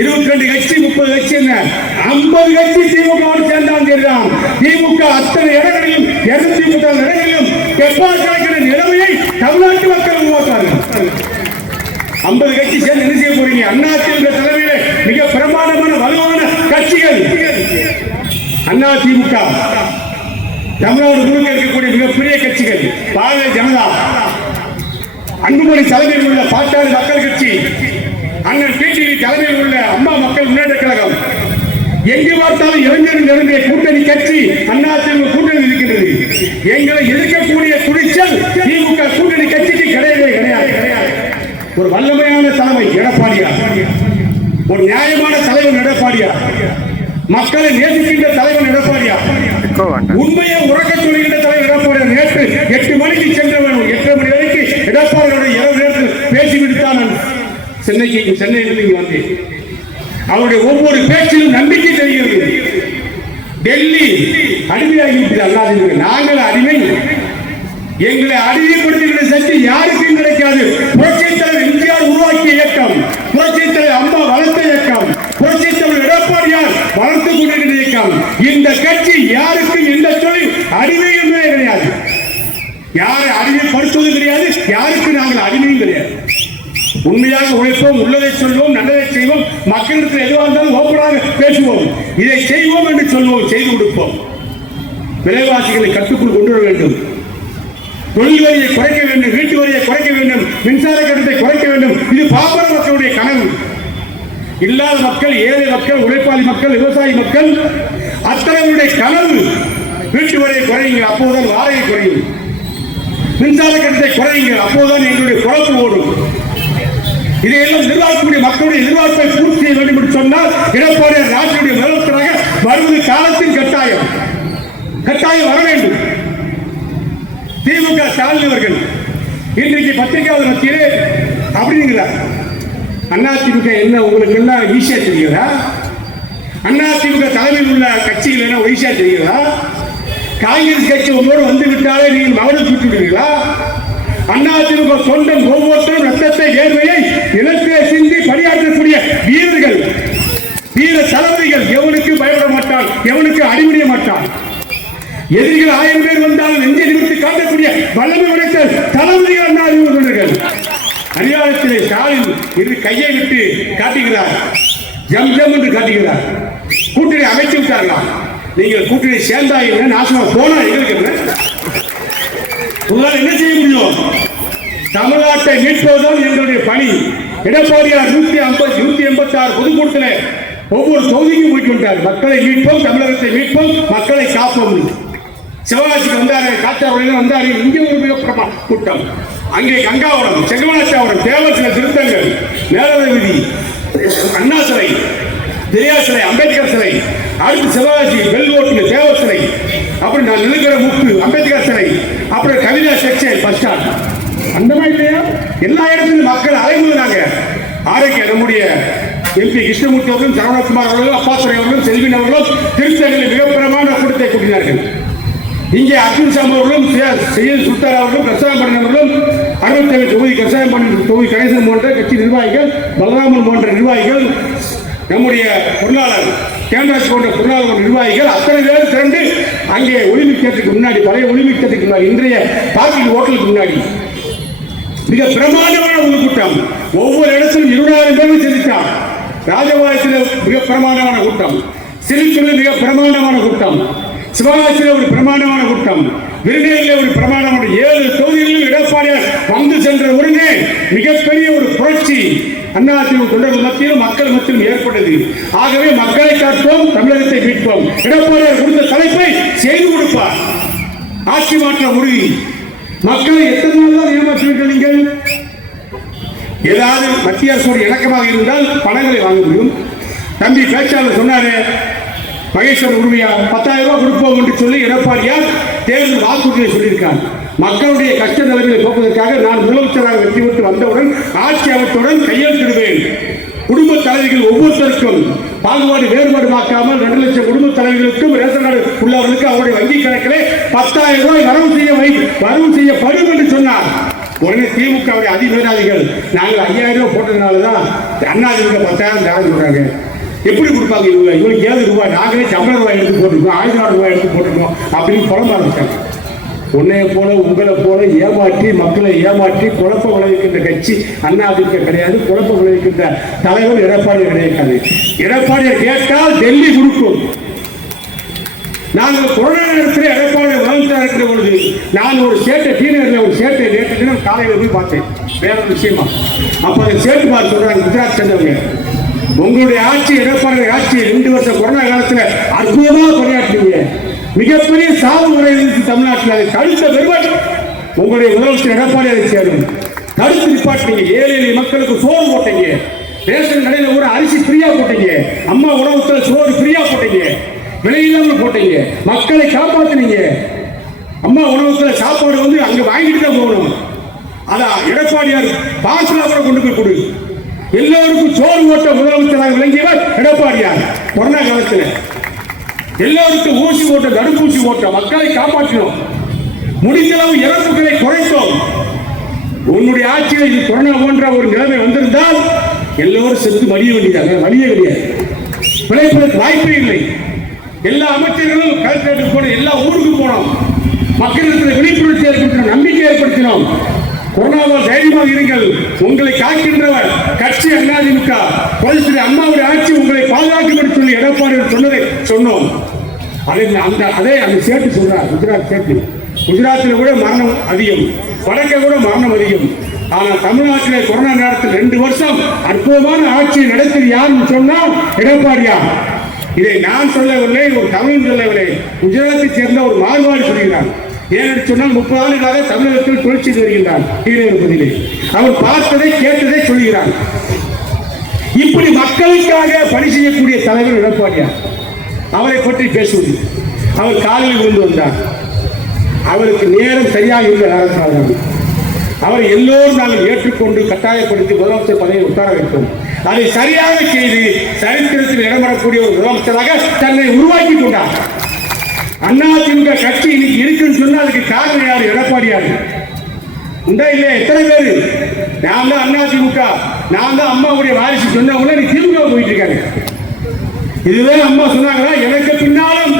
22 கட்சி 30 கட்சி என்ன 50 கட்சி திமுக சேர்ந்தான் தெரியும். திமுக அத்தனை இடங்களிலும் 230 இடங்களிலும் எவ்வாறு கிடைக்கிற நிலைமையை தமிழ்நாட்டு மக்கள் உருவாக்கார்கள். 50 கட்சி சேர்ந்து என்ன செய்ய போறீங்க? அதிமுக தலைமையிலே மிக பிரமாண்டமான வலுவான கட்சிகள் அதிமுக, தமிழ்நாடு முழுக்க இருக்கக்கூடிய மிகப்பெரிய கட்சிகள், பாரதிய ஜனதா, அன்புமணி தலைமையில் உள்ள பாட்டாளி மக்கள் கட்சி, அண்ணன் டிடிவி தலைமையில் உள்ள அம்மா மக்கள் முன்னேற்ற கழகம், எங்கு பார்த்தாலும் இளைஞர்கள் நிறைந்த கூட்டணி கட்சி அதிமுக கூட்டணி இருக்கின்றது. எங்களை எதிர்க்கக்கூடிய துணிச்சல் திமுக கூட்டணி கட்சிக்கு கிடையவே கிடையாது. ஒரு வல்லமையான தலைமை எடப்பாடியார், ஒரு நியாயமான தலைவர் எடப்பாடியார், மக்களை நேசிக்கின்ற தலைவர் எடப்பாடியார், உண்மையை உறக்க சொல்கின்ற தலைவர் எடப்பாடியார். நேற்று 8 மணிக்கு சென்றவன் 8:30 மணி வரைக்கும் எடப்பாடியோட இரவு நேரத்தில் பேசிவிட்டு தான் சென்னையில் இங்கு வந்தேன். அவருடைய ஒவ்வொரு பேச்சிலும் நம்பிக்கை தெரிகிறது. டெல்லி அடிமையாகிவிட்டது. நாங்கள் அடிமை. எங்களை அடிமைப்படுத்துகிற சக்தி யாருக்கும் கிடைக்காது. புரட்சித் தலைவர் எம்ஜிஆர் உருவாக்கிய இயக்கம், புரட்சித் தலைவர் அம்மா வளர்த்த இயக்கம், புரட்சித் தலைவர் எடப்பாடியார் வளர்த்துக் கொண்டிருக்கிற இயக்கம். இந்த கட்சி யாருக்கும் எந்த தொழில் அடிமை என்பதே கிடையாது. யாரை அடிமைப்படுத்துவது கிடையாது, யாருக்கு நாங்கள் அடிமையும் கிடையாது. உண்மையாக உழைப்போம், உள்ளதை சொல்வோம், நல்லதை செய்வோம், மக்களுக்கு எதுவாக இருந்தாலும் ஓப்பனாக பேசுவோம். இதை செய்வோம் என்று சொல்வோம், செய்து கொடுப்போம். விலைவாசிகளை கட்டுக்குள் கொண்டு வர வேண்டும். தொழில் வரியை குறைக்க வேண்டும், வீட்டு வரியை குறைக்க வேண்டும், மின்சார கட்டணத்தை குறைக்க வேண்டும். இது பாமர மக்களுடைய கனவு. இல்லாத மக்கள், ஏழை மக்கள், உழைப்பாளி மக்கள், விவசாயி மக்கள் அத்தனைவருடைய கனவு. வீட்டு வரியை குறையுங்க, அப்போதுதான் வாடகை குறையும். மின்சார கட்டணத்தை குறையுங்க, அப்போதுதான் எங்களுடைய குழப்பு ஓடும். இதையெல்லாம் எதிர்பார்க்கக்கூடிய மக்களுடைய எதிர்பார்ப்பை பூர்த்தி செய்ய வேண்டும் என்று சொன்னால் எடப்பாடியார் நாட்டினுடைய முதலமைச்சராக வருவது காலத்தின் கட்டாயம். கட்டாயம் வர வேண்டும். திமுக ஸ்டாலின் அவர்கள் இன்றைக்கு பத்திரிகையாளர் மத்தியிலே அப்படிங்கிறார். அதிமுக என்ன உங்களுக்கு எல்லாம் ஈஸியா தெரிகிறதா? அதிமுக தலைமையில் உள்ள கட்சிகள் என்ன ஈஸியா தெரிகிறதா? காங்கிரஸ் கட்சி உங்களோடு வந்து விட்டாலே நீங்கள் மகனுக்கு விட்டு விடுவீங்களா? அதிமுக சொந்தம் ஒவ்வொருத்தரும் ரத்தத்தை வேர்வையை நிலத்திலே சிந்தி பணியாற்றக்கூடிய வீரர்கள், வீர தளபதிகள். எவனுக்கு பயப்பட மாட்டான், எவனுக்கு அடிபடிய மாட்டான். எதிரிகள் 1000 பேர் வந்தாலும் நெஞ்சை நிமிர்த்தி காட்டக்கூடிய வல்லமை உடைத்த தளபதிகள் அறிவுறுத்தர்கள். அதிகாரத்திலே ஸ்டாலின் இன்று கையை விட்டு காட்டுகிறார், ஜம் ஜம் என்று காட்டுகிறார். கூட்டணி அமைத்து விட்டார்களா? நீங்கள் கூட்டணி சேர்ந்தா என்ன, நாசமா போனா எங்களுக்கு உங்களால் என்ன செய்ய முடியும்? தமிழ்நாட்டை மீட்பதுதான் எங்களுடைய பணி. எடப்பாடியார் 186 பொதுக்கூட்டத்தில் ஒவ்வொரு தொகுதிக்கும் போயிட்டு வந்தார். மக்களை மீட்போம், தமிழகத்தை மீட்போம், மக்களை காப்போம். சிவகாசிக்கு வந்தாரு, காத்தாவரம் வந்தாரு. இங்கே ஒரு மிக கூட்டம். அங்கே கங்காவரம், செங்கமலாச்சாவரம், தேவர் சில திருத்தங்கள், மேலவை விதி, அண்ணா சிலை, பெரியார் சிலை, அம்பேத்கர் சிலை, அடுத்து சிவகாசி வெல்வோட்டு தேவர் சிலை, அப்புறம் நான் நிலுக்கிற முக்கு அம்பேத்கர் சிலை, அப்புறம் கவிதா செக்ஷன் பஸ் ஸ்டாண்ட். அந்த மாதிரி இல்லையா? எல்லா இடத்திலும் மக்கள் அலைமுறாங்க. ஆரோக்கிய நம்முடைய எம்பி கிருஷ்ணமூர்த்தி அவர்களும், சரவணகுமார் அவர்களும், அப்பாத்துறை அவர்களும், செல்வின் அவர்களும் திருத்தங்களில் மிக பிரமாண்ட கூட்டத்தை கூட்டினார்கள். இங்கே அப்துல் சாம் அவர்களும், சுல்தான் அவர்களும், கசாயம்பண்ணன் அவர்களும், 67 தொகுதி கசாயம்பண்ணன் தொகுதி கணேசன் போன்ற கட்சி நிர்வாகிகள், பலராமன் போன்ற நிர்வாகிகள், நம்முடைய பொருளாளர் கேமராஜ் போன்ற பொருளாளர் நிர்வாகிகள் அத்தனை பேர் திரண்டு அங்கே ஒலிம்பிக் தேட்டருக்கு முன்னாடி, பழைய ஒலிம்பிக் தேட்டருக்கு முன்னாடி, இன்றைய பார்க்கிங் ஹோட்டலுக்கு முன்னாடி மிக பிரமாண்டமான ஒரு கூட்டம். ஒவ்வொரு இடத்திலும் 20,000 பேர் சந்தித்தார். ராஜபாளையத்தில் மிக பிரமாண்டமான கூட்டம், சிலிச்சூரில் மிக பிரமாண்டமான கூட்டம், சிவகாசியில் ஒரு பிரமாண்டமான கூட்டம், விருதுநகரில் ஒரு பிரமாண்டமான 7 தொகுதிகளிலும் எடப்பாடியார் வந்து சென்ற உடனே மிகப்பெரிய ஒரு புரட்சி அதிமுக தொண்டர்கள் மத்தியிலும் மக்கள் மத்தியிலும் ஏற்பட்டது. ஆகவே மக்களை காப்போம், தமிழகத்தை மீட்போம். எடப்பாடியார் கொடுத்த தலைப்பை செய்து கொடுப்பார். ஆட்சி மாற்றம் உறுதி. மக்களை எத்தனை நாள் தான் ஏமாற்றுவீர்கள் நீங்கள்? ஏதாவது மத்திய அரசோடு இணக்கமாக இருந்தால் பணங்களை வாங்க முடியும். தம்பி பேச்சாளர் சொன்னாரு, மகேஸ்வரன் உரிமையா 10,000 ரூபாய் கொடுப்போம் என்று சொல்லி எடப்பாடியார் தேர்தல் வாக்குறுதியை சொல்லியிருக்காங்க. மக்களுடைய கஷ்ட நிலைமையை போக்குவதற்காக நான் முதலமைச்சராக வெற்றி பெற்று வந்தவுடன் ஆட்சி அமைத்துடன் கையெழுத்திடுவேன். குடும்ப தலைவிகள் ஒவ்வொருத்தருக்கும் பாகுபாடு வேறுபாடு பார்க்காமல் 2 லட்சம் குடும்ப தலைவர்களுக்கும் ரேஷன் கார்டு உள்ளவர்களுக்கு அவருடைய வங்கி கணக்கிலே 10,000 ரூபாய் வரவு செய்யப்படும் என்று சொன்னார். உடனே திமுக அதிபேராதிகள் நாங்கள் 5,000 ரூபாய் போட்டதுனாலதான் அண்ணாதிமுக 10,000 தரம் சொல்றாங்க. எப்படி கொடுப்பாங்க இவங்களுக்கு 7 ரூபாய், நாங்களே சம்பள ரூபாய் எடுத்து போட்டுருக்கோம், 1,000 ரூபாய் எடுத்து போட்டுருக்கோம் அப்படின்னு புலம்ப ஆரம்பிச்சாங்க. உன்னைய போல உங்களை போல ஏமாற்றி மக்களை ஏமாற்றி குழப்ப விளைவிக்கின்ற கட்சி அதிமுக கிடையாது. குழப்ப விளைவிக்கின்ற தலைவர் எடப்பாடி கிடையாது. எடப்பாடியை கேட்டால் டெல்லி கொடுக்கும். நாங்கள் கொரோனா நேரத்தில் எடப்பாடி முதலமைச்சராக இருக்கிற பொழுது நான் ஒரு சேட்டை டீனரில் ஒரு சேட்டை நேற்று தினம் காலையில் போய் பார்த்தேன். வேற ஒரு விஷயமா அப்போ அதை சேட்டு பார்த்து சொல்றாங்க குஜராத் சேர்ந்தவங்க, உங்களுடைய ஆட்சி எடப்பாடி ஆட்சி 2 வருஷம் கொரோனா காலத்தில் அற்புதமாக பணியாற்றுவீங்க. மிகப்பெரிய சாவு முறை தமிழ்நாட்டில் அதை தடுத்த பெருமாள் உங்களுடைய முதலமைச்சர் எடப்பாடி அதை சேரும். தடுத்து நிப்பாட்டீங்க. 7 மக்களுக்கு சோறு போட்டீங்க. ரேஷன் கடையில் ஒரு அரிசி ஃப்ரீயா போட்டீங்க. அம்மா உணவுத்தில் சோறு ஃப்ரீயா போட்டீங்க. விலையில்லாமல் போட்டீங்க. மக்களை காப்பாற்றினீங்க. அம்மா உணவுத்தில் சாப்பாடு அங்க வாங்கிட்டு தான் போகணும். அதான் எடப்பாடியார் பாசலாக கொண்டு போய் கொடு. எல்லோருக்கும் சோறு ஓட்ட முதலமைச்சராக விளங்கியவர் எடப்பாடியார். கொரோனா காலத்தில் எல்லோருக்கும் ஊசி ஓட்ட, தடுப்பூசி ஓட்ட, மக்களை காப்பாற்றினோம். முடிந்தளவு இறப்புகளை குறைத்தோம். உன்னுடைய ஆட்சியில் இது கொரோனா போன்ற ஒரு நிலைமை வந்திருந்தால் எல்லோரும் செத்து மடிய வேண்டியதாக. வழியே கிடையாது, பிழைப்பதற்கு வாய்ப்பே இல்லை. எல்லா அமைச்சர்களும் கலெக்டரேட் போன எல்லா ஊருக்கு போனோம். மக்களிடத்தில் விழிப்புணர்ச்சி ஏற்படுத்தினோம், நம்பிக்கை ஏற்படுத்தினோம். கொரோனாவால் தைரியமாக இருங்கள், உங்களை காக்கின்றவர் கட்சி அதிமுக, பொதுச்சிறை அம்மாவுடைய ஆட்சி உங்களை பாதுகாக்கும் சொல்லி எடப்பாடி சொன்னதை சொன்னோம். அதே அந்த சேட்டு சொல்றார், குஜராத் சேட்டு. குஜராத்தில் கூட மரணம் அதிகம், வடக்க கூட மரணம் அதிகம். ஆனால் தமிழ்நாட்டில் கொரோனா நேரத்தில் 2 வருஷம் அற்புதமான ஆட்சியை நடத்தி யாருன்னு சொன்னால் எடப்பாடியா. இதை நான் சொல்லவில்லை, ஒரு தமிழ் சொல்லவில்லை, குஜராத்தை சேர்ந்த ஒரு மார்வாடி சொல்கிறார். ஏன்னு சொன்னால் 30 ஆண்டுகளாக தமிழகத்தில் தொழில் செய்து வருகின்றார். கீழே அவர் பார்த்ததை கேட்டதை சொல்கிறார். இப்படி மக்களுக்காக பணி செய்யக்கூடிய தலைவர் எடப்பாடியார். அவரை பற்றி பேசுவது, அவர் காலையில் கொண்டு வந்தார். அவருக்கு நேரம் சரியாக இருந்த நேரத்தில் அவர் எல்லோரும் நாங்கள் ஏற்றுக்கொண்டு கட்டாயப்படுத்தி முதலமைச்சர் பதவியை உட்கார வைத்தோம். அதை சரியாக செய்து சரித்திரத்தில் இடம்பெறக்கூடிய ஒரு முதலமைச்சராக தன்னை உருவாக்கி கொண்டார். அதிமுக கட்சி இன்னைக்கு இருக்குன்னு சொன்னா அதுக்கு காரணம் யாரு? எடப்பாடியார். உண்டா இல்லையா? எத்தனை பேரு நான் தான் அதிமுக, நான் தான் அம்மாவுடைய வாரிசு சொன்னவங்க நீ திமுக போயிட்டு இருக்காங்க. இதுவே அம்மா சொன்னாங்களா? எனக்கு பின்னாலும்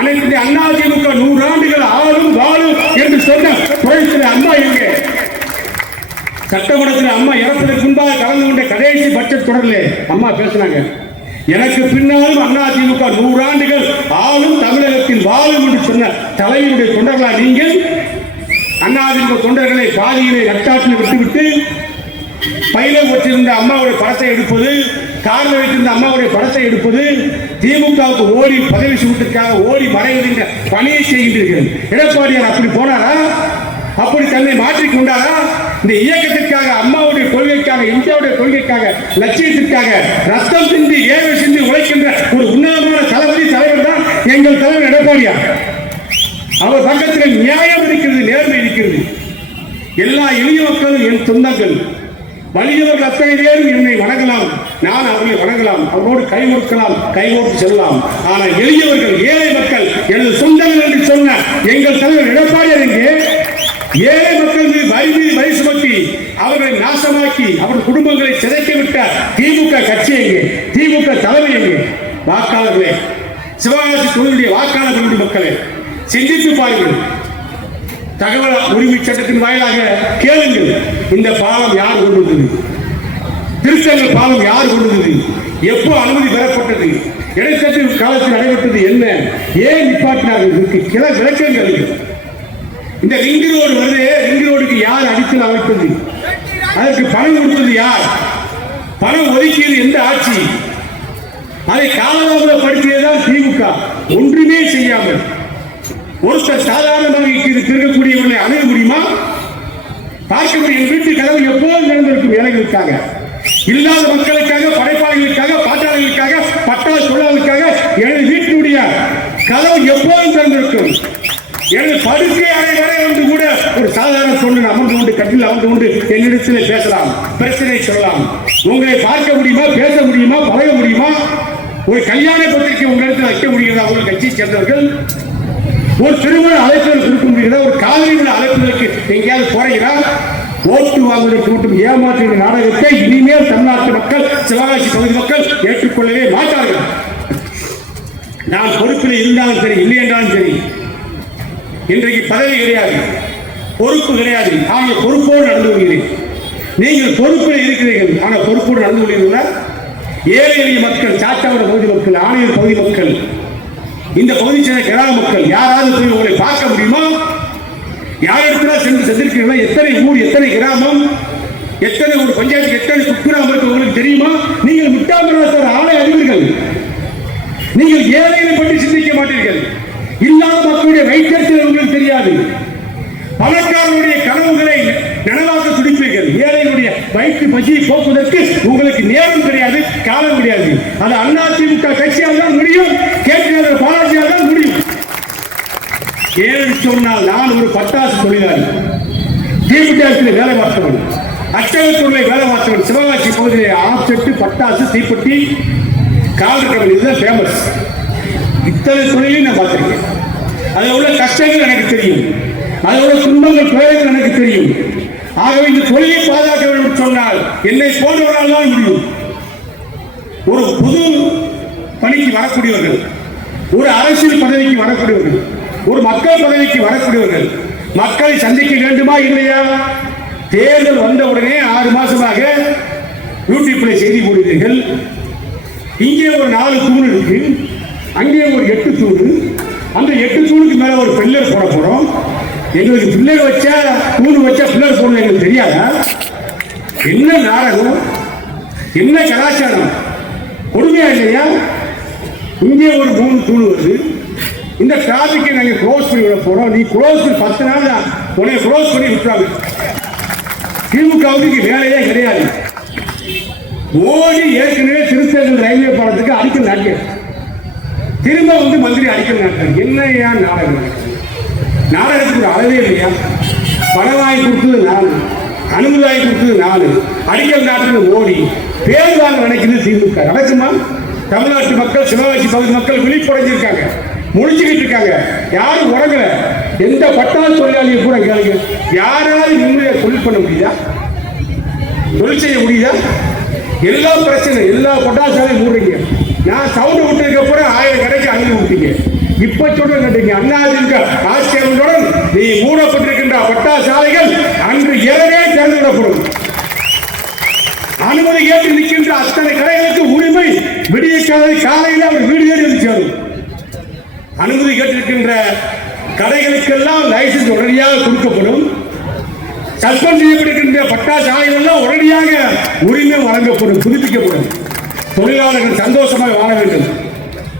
அனைத்து அதிமுக 100 ஆண்டுகள் ஆளும் வாழும் என்று சொன்ன புரட்சியாளர் அம்மா எங்க? சட்டமன்றத்தில் அம்மா இறப்பதற்கு முன்பாக கலந்து கொண்ட கடைசி பட்ஜெட் தொடர்ல அம்மா பேசினாங்க, எனக்கு பின்னாலும் அதிமுக 100 ஆண்டுகள் ஆளும் தமிழகத்தில் வாழும் என்று சொன்ன தலைவருடைய தொண்டர்களா நீங்கள்? அதிமுக தொண்டர்களை பாதியிலே நட்டாற்றில் விட்டுவிட்டு பையில வச்சிருந்த அம்மாவுடைய படத்தை எடுப்பது, காரில் வைத்திருந்த அம்மாவுடைய படத்தை எடுப்பது, திமுகவுக்கு ஓடி பதவி சூட்டிற்காக ஓடி மறைவதென்ற பணியை செய்கின்றீர்கள். எடப்பாடியார் அப்படி போனாரா? அப்படி தன்னை மாற்றிக் கொண்டாரா? இந்த இயக்கத்திற்காக, அம்மாவுடைய கொள்கைக்காக, இந்தியாவுடைய கொள்கைக்காக, லட்சியத்திற்காக ரத்தம் சிந்தி ஏழை சிந்தி உழைக்கின்ற ஒரு உன்னதமான தலைவர் தான் எங்கள் தலைவர் எடப்பாடியார். அவர் பக்கத்தில் நியாயம் இருக்கிறது, நேர்மை இருக்கிறது. எல்லா எளிய மக்களும் என் சொந்தங்கள். வலியவர்கள் அத்தனை பேரும் என்னை வணங்கலாம், நான் அவர்களை வணங்கலாம், அவரோடு கைகொடுக்கலாம், கைகோர்த்து செல்லலாம். ஆனால் எளியவர்கள், ஏழை மக்கள் எனது சொந்தங்கள் என்று சொன்ன எங்கள் தலைவர் எடப்பாடியார் எங்கே? ஏழை மக்கள் மீது வரி சுமத்தி அவர்களை நாசமாக்கி அவர்கள் குடும்பங்களை சிதைத்துவிட்ட திமுக கட்சி எங்கே? திமுக தலைமை எங்கே? வாக்காளர்களே, சிவகாசி தொகுதியுடைய வாக்காளர்களுடைய மக்களே, சிந்தித்து பாருங்கள். தகவல் உரிமை சட்டத்தின் வாயிலாக கேளுங்கள். இந்த பாலம் யார் கொண்டு வந்தது? திருத்தங்கள் பாலம் யார் கொண்டு வந்தது? எப்போ அனுமதி பெறப்பட்டது? இடைத்தட்டு காலத்தில் நடைபெற்றது என்ன? ஏன் நிப்பாட்டினார்கள்? கிளை விளக்கங்கள். இந்த ரிங் ரோடு வருது, ரிங் ரோடுக்கு யார் அடித்தல் அமைத்தது? அதற்கு பணம் கொடுத்தது யார்? பணம் ஒதுக்கியது எந்த ஆட்சி? அதை காலதாமதப்படுத்தியதுதான் திமுக. ஒன்றுமே செய்யாமல் ஒருத்தர் சாதாரணமாக இருக்கக்கூடியவர்களை அணுக முடியுமா? பார்க்க முடியும். வீட்டு கதவு எப்போது நடந்திருக்கும் ஏழைகளுக்காக. இல்லாத மக்களுக்காக, படைப்பாளிகளுக்காக, பாட்டாளிகளுக்காக, பட்டா தொழிலாளர்களுக்காக எனது வீட்டினுடைய கதவு எப்போதும் திறந்திருக்கும். எனது படுக்கை அறை வரை வந்து கூட ஒரு சாதாரண தொண்டு அமர்ந்து கொண்டு, கட்டில் அமர்ந்து கொண்டு என்னிடத்தில் பேசலாம், பிரச்சனை சொல்லலாம். உங்களை பார்க்க முடியுமா, பேச முடியுமா, பழக முடியுமா? ஒரு கல்யாண பத்திரிகை உங்களிடத்தில் வைக்க முடிகிறதா? உங்கள் கட்சியை சேர்ந்தவர்கள் ஒரு திருமண அழைப்புகள் கொடுக்க முடிகிறதா? ஒரு காவிரி விழா அழைப்புகளுக்கு எங்கேயாவது போறீங்களா? ஓட்டு வாங்குவதற்கு மட்டும் ஏமாற்றுகிற நாடகத்தை இனிமேல் தமிழ்நாட்டு மக்கள், சிவகாசி பகுதி மக்கள் ஏற்றுக்கொள்ளவே மாட்டார்கள். நான் பொறுப்பில் இருந்தாலும் சரி, இல்லை என்றாலும் சரி, இன்றைக்கு பதவி கிடையாது, பொறுப்பு கிடையாது. ஆனால் பொறுப்போடு நடந்து கொள்கிறேன். நீங்கள் பொறுப்பில் இருக்கிறீர்கள், ஆனால் பொறுப்போடு நடந்து கொள்கிறீர்களா? ஏழை எளிய மக்கள், சாத்தாவூர் பகுதி மக்கள், ஆணையர் பகுதி மக்கள், இந்த பகுதி சேர்ந்த கிராம மக்கள் யாராவது போய் உங்களை பார்க்க முடியுமா? யாரிடத்துல சென்று சென்றிருக்கிறீர்களா? எத்தனை ஊர், எத்தனை கிராமம், எத்தனை ஒரு பஞ்சாயத்து, எத்தனை குக்கிராமம் உங்களுக்கு தெரியுமா? நீங்கள் முட்டாள் ஆணை அறிவீர்கள். நீங்கள் ஏழைகளை பற்றி சிந்திக்க மாட்டீர்கள். இல்லாத மக்களுடைய வைத்தியத்தில் உங்களுக்கு தெரியாது. பணக்காரனுடைய கனவுகளை நனவாக்க துடிப்பீர்கள். ஏழைகளுடைய வயிற்று பசியை போக்குவதற்கு உங்களுக்கு நேரம் கிடையாது, காலம் கிடையாது. அது அதிமுக கட்சியால் தான் முடியும், கேட்கிற பாலாஜியால் தான் முடியும். ஏன்னு சொன்னால், நான் ஒரு பட்டாசு தொழிலாளி, தீப்பெட்டி வேலை பார்த்தவன், அச்சகத்துறையை வேலை பார்த்தவன். சிவகாசி பகுதியில் ஆப்செட்டு, பட்டாசு, தீப்பெட்டி, கால்கடல், இதுதான் ஃபேமஸ். இத்தனை தொழிலையும் நான் பார்த்திருக்கேன். அதில் உள்ள கஷ்டங்கள் எனக்கு தெரியும், அதில் உள்ள துன்பங்கள், பேர்கள் எனக்கு தெரியும். ஆகவே இந்த தொழிலை பாதுகாக்க வேண்டும் சொன்னால் என்னை போன்றவர்களால் தான் முடியும். ஒரு புது பணிக்கு வரக்கூடியவர்கள், ஒரு அரசியல் பதவிக்கு வரக்கூடியவர்கள், ஒரு மக்கள் பதவிக்கு வரக்கூடியவர்கள் மக்களை சந்திக்க வேண்டுமா இல்லையா? தேர்தல் வந்தவுடனே 6 மாசமாக யூடியூப்ல செய்தி போடுவீர்கள். இங்கே ஒரு 4 தூண் இருக்கு, அங்கே ஒரு 8 தூண், அந்த 8 தூணுக்கு மேல ஒரு பில்லர் போட போறோம். எங்களுக்கு பில்லர் வச்சா, தூண் வச்சா பில்லர் போடணும் எங்களுக்கு தெரியாதா? என்ன நாடகம், என்ன கலாச்சாரம், கொடுமையா இல்லையா? இங்கே ஒரு 3 தூண் வருது. இந்த டிராபிக்கை நாங்கள் க்ளோஸ் பண்ணி விட போறோம். நீ க்ளோஸ் பண்ணி 10 நாள் உடனே க்ளோஸ் பண்ணி விட்டுறாங்க. திமுகவுக்கு வேலையே கிடையாது. மோடி ஏற்கனவே திருத்தேர்தல் ரயில்வே பாலத்துக்கு அடிக்கல் நாட்டியார், திரும்ப வந்து மந்திரி அடிக்கல் நாட்டார். என்னையா நாடகம்? நாடகத்துக்கு ஒரு அளவே இல்லையா? பணம் வாங்கி கொடுத்தது 4, அனுமதி வாங்கி கொடுத்தது 4, அடிக்கல் நாட்டுறது மோடி, பேர் வாங்க நினைக்கிறது திமுக. நடக்குமா? தமிழ்நாட்டு மக்கள், சிவகாசி பகுதி மக்கள் விழிப்படைஞ்சிருக்காங்க, முடிச்சுக்கிட்டு இருக்காங்க. யாரும் உறங்கல. எந்த பட்டாள தொழிலாளியை கூட கேளுங்க, யாராவது உண்மையை தொழில் பண்ண முடியுதா? தொழில் செய்ய முடியுதா? எல்லா பிரச்சனை, எல்லா பட்டாசாலையும் மூடுறீங்க. நான் சவுண்ட் விட்டுருக்க கூட 1000 கடைக்கு அங்கே விட்டீங்க. இப்ப சொல்ற கேட்டீங்க, அதிமுக ஆட்சியாளர்களுடன் நீ மூடப்பட்டிருக்கின்ற பட்டாசாலைகள் அன்று இரவே திறந்து விடப்படும். அனுமதி கேட்டு நிற்கின்ற அத்தனை கடைகளுக்கு உரிமை விடிய காலையில் அவர் வீடு தேடி வந்து சேரும். அனுமதி கேட்டிருக்கின்ற கடைகளுக்கெல்லாம் லைசன்ஸ் உடனடியாக கொடுக்கப்படும். சஸ்பெண்ட் செய்யப்பட்டிருக்கின்ற பட்டாசாலைகள் எல்லாம் உடனடியாக உரிமை வழங்கப்படும், புதுப்பிக்கப்படும். தொழிலாளர்கள் சந்தோஷமாக வாழ வேண்டும்,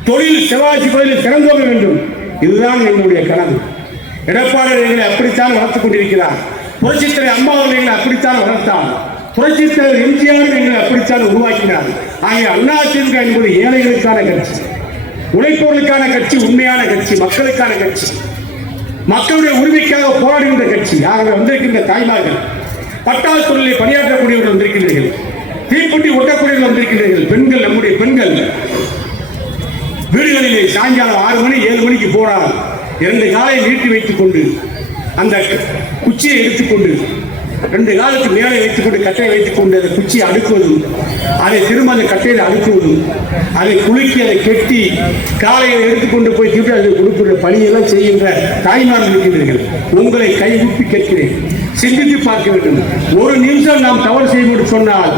தொழில் சிவகாசி பகுதியில் திறந்தோங்க வேண்டும். இதுதான் எங்களுடைய கனவு. எடப்பாடி எங்களை அப்படித்தான் வளர்த்துக் கொண்டிருக்கிறார். புரட்சித்தலைவர் அம்மா அவர்களை அப்படித்தான் வளர்த்தார். புரட்சித்தலைவர் எம்ஜிஆர் எங்களை அப்படித்தான் உருவாக்கினார். ஆகிய அதிமுக என்பது ஏழைகளுக்கான கட்சி, உழைப்பவர்களுக்கான கட்சி, உண்மையான கட்சி, மக்களுக்கான கட்சி, மக்களுடைய உரிமைக்காக போராடுகின்ற கட்சி. ஆகவே வந்திருக்கின்ற தாய்மார்கள், பட்டாசு தொழிலை பணியாற்றக்கூடியவர்கள் வந்திருக்கின்றீர்கள், தீப்பெட்டி ஒட்டக்கூடியவர்கள் வந்திருக்கின்றீர்கள். பெண்கள், நம்முடைய பெண்கள் வீடுகளிலே சாயங்காலம் 6 மணி 7 மணிக்கு போனால் 2 காலை நீட்டி வைத்துக் கொண்டு, அந்த குச்சியை எடுத்துக்கொண்டு 2 காலுக்கு மேலே வைத்துக் கொண்டு, கட்டையை வைத்துக் கொண்டு அந்த குச்சியை அடுக்குவதும், அதை திரும்ப அந்த கட்டையில் அடுக்குவதும், அதை குலுக்கி அதை கெட்டி காலையில் எடுத்துக்கொண்டு போய் திருப்பி அதை கொடுக்கிற பணியெல்லாம் செய்கின்ற தாய்மார்கள் இருக்கின்றீர்கள். உங்களை கைகூப்பி கேட்கிறேன், சிந்தித்து பார்க்க வேண்டும். ஒரு நிமிஷம் நாம் தவறு செய்வோம் சொன்னால்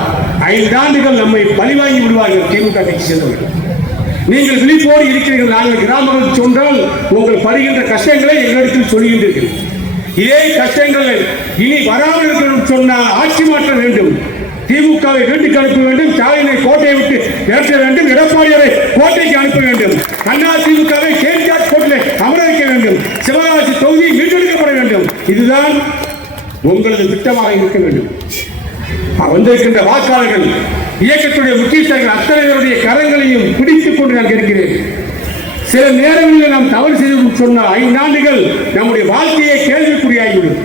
5 ஆண்டுகள் நம்மை பழிவாங்கி விடுவார்கள் திமுக கட்சி சேர்ந்தவர்கள். நீங்கள் விழிப்போடு இருக்கிறீர்கள். நாங்கள் கிராமங்களுக்கு சொன்னால் உங்கள் படுகின்ற கஷ்டங்களை எங்களிடத்தில் சொல்கின்றீர்கள். இதே கஷ்டங்கள் இனி வராமல் இருக்கணும் சொன்னால் ஆட்சி மாற்ற வேண்டும். திமுகவை வீட்டுக்கு அனுப்ப வேண்டும், ஸ்டாலினை கோட்டையை விட்டு விரட்ட வேண்டும், எடப்பாடியை கோட்டைக்கு அனுப்ப வேண்டும், அதிமுகவை கேள்வியாட் கோட்டிலே அமர வைக்க வேண்டும், சிவகாசி தொகுதி மீட்டெடுக்கப்பட வேண்டும். இதுதான் உங்களது திட்டமாக இருக்க வேண்டும். வந்திருக்கின்ற வாக்காளர்கள் இயக்கத்துடைய முக்கியஸ்தர்கள் அத்தனை பேருடைய கரங்களையும் பிடித்துக் கொண்டு நான் இருக்கிறேன். சில நேரங்களில் நாம் தவறு செய்து சொன்னால் 5 ஆண்டுகள் நம்முடைய வாழ்க்கையை கேள்விக்குறியாகிவிடும்.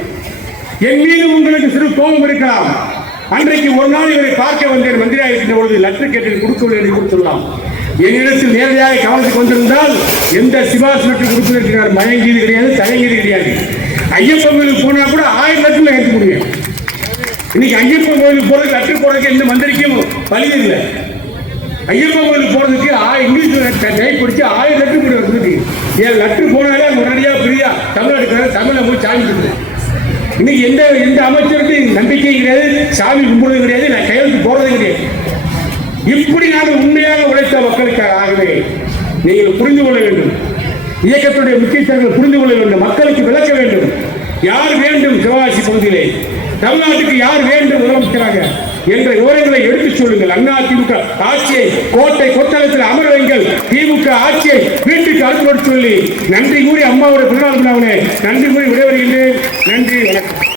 என் மீது உங்களுக்கு சிறு கோபம் இருக்கலாம். அன்றைக்கு ஒரு நாள் இவரை பார்க்க வந்தேன், மந்திரியாக இருக்கின்ற பொழுது லெட்டர் கேட்டு கொடுக்கவில்லை என்று கொடுத்துள்ளலாம். என்னிடத்தில் நேரடியாக கவனத்துக்கு வந்திருந்தால் எந்த சிபாரிசு லெட்டர் கொடுப்பதற்கு மயங்கியது கிடையாது, தயங்கியது கிடையாது. ஐயப்பன் கோயிலுக்கு போனா கூட 1000 லெட்டர்ல ஏற்க முடியும். இன்னைக்கு ஐயப்பன் கோயிலுக்கு போறதுக்கு லெட்டர் போறதுக்கு எந்த மந்திரிக்கும் வழி இல்லை. ஐயப்பன் கோயிலுக்கு போறதுக்கு இங்கிலீஷ் டைப் படிச்சு 1000 லெட்டர் கூட வந்துருக்கு. ஏன் லெட்டர் போனாலே உடனடியாக ஃப்ரீயா தமிழ்நாட்டுக்கார தமிழ்ல போய் சாமி கொடுத்து. இன்னைக்கு எந்த அமைச்சருக்கு நம்பிக்கை கிடையாது, சாமி கும்பிடுறது கிடையாது, நான் கையெழுத்து போறது கிடையாது. இப்படி நாங்கள் உண்மையாக உழைத்த மக்களுக்காக. ஆகவே நீங்கள் புரிந்து கொள்ள வேண்டும், இயக்கத்துடைய முக்கியஸ்தர்கள் புரிந்து கொள்ள வேண்டும், மக்களுக்கு விளக்க வேண்டும். யார் வேண்டும் சிவகாசி பகுதியிலே, தமிழ்நாட்டுக்கு யார் வேண்டும் முதலமைச்சராக என்ற விவரங்களை எடுத்துச் சொல்லுங்கள். அதிமுக ஆட்சியை கோட்டை கொத்தளத்தில் அமர வைங்கள், திமுக ஆட்சியை வீட்டுக்கு அனுப்பி சொல்லி நன்றி கூறி அம்மாவுடைய பிறநாள் விழாவிலே நன்றி கூறி விடைபெறுகின்றேன். நன்றி, வணக்கம்.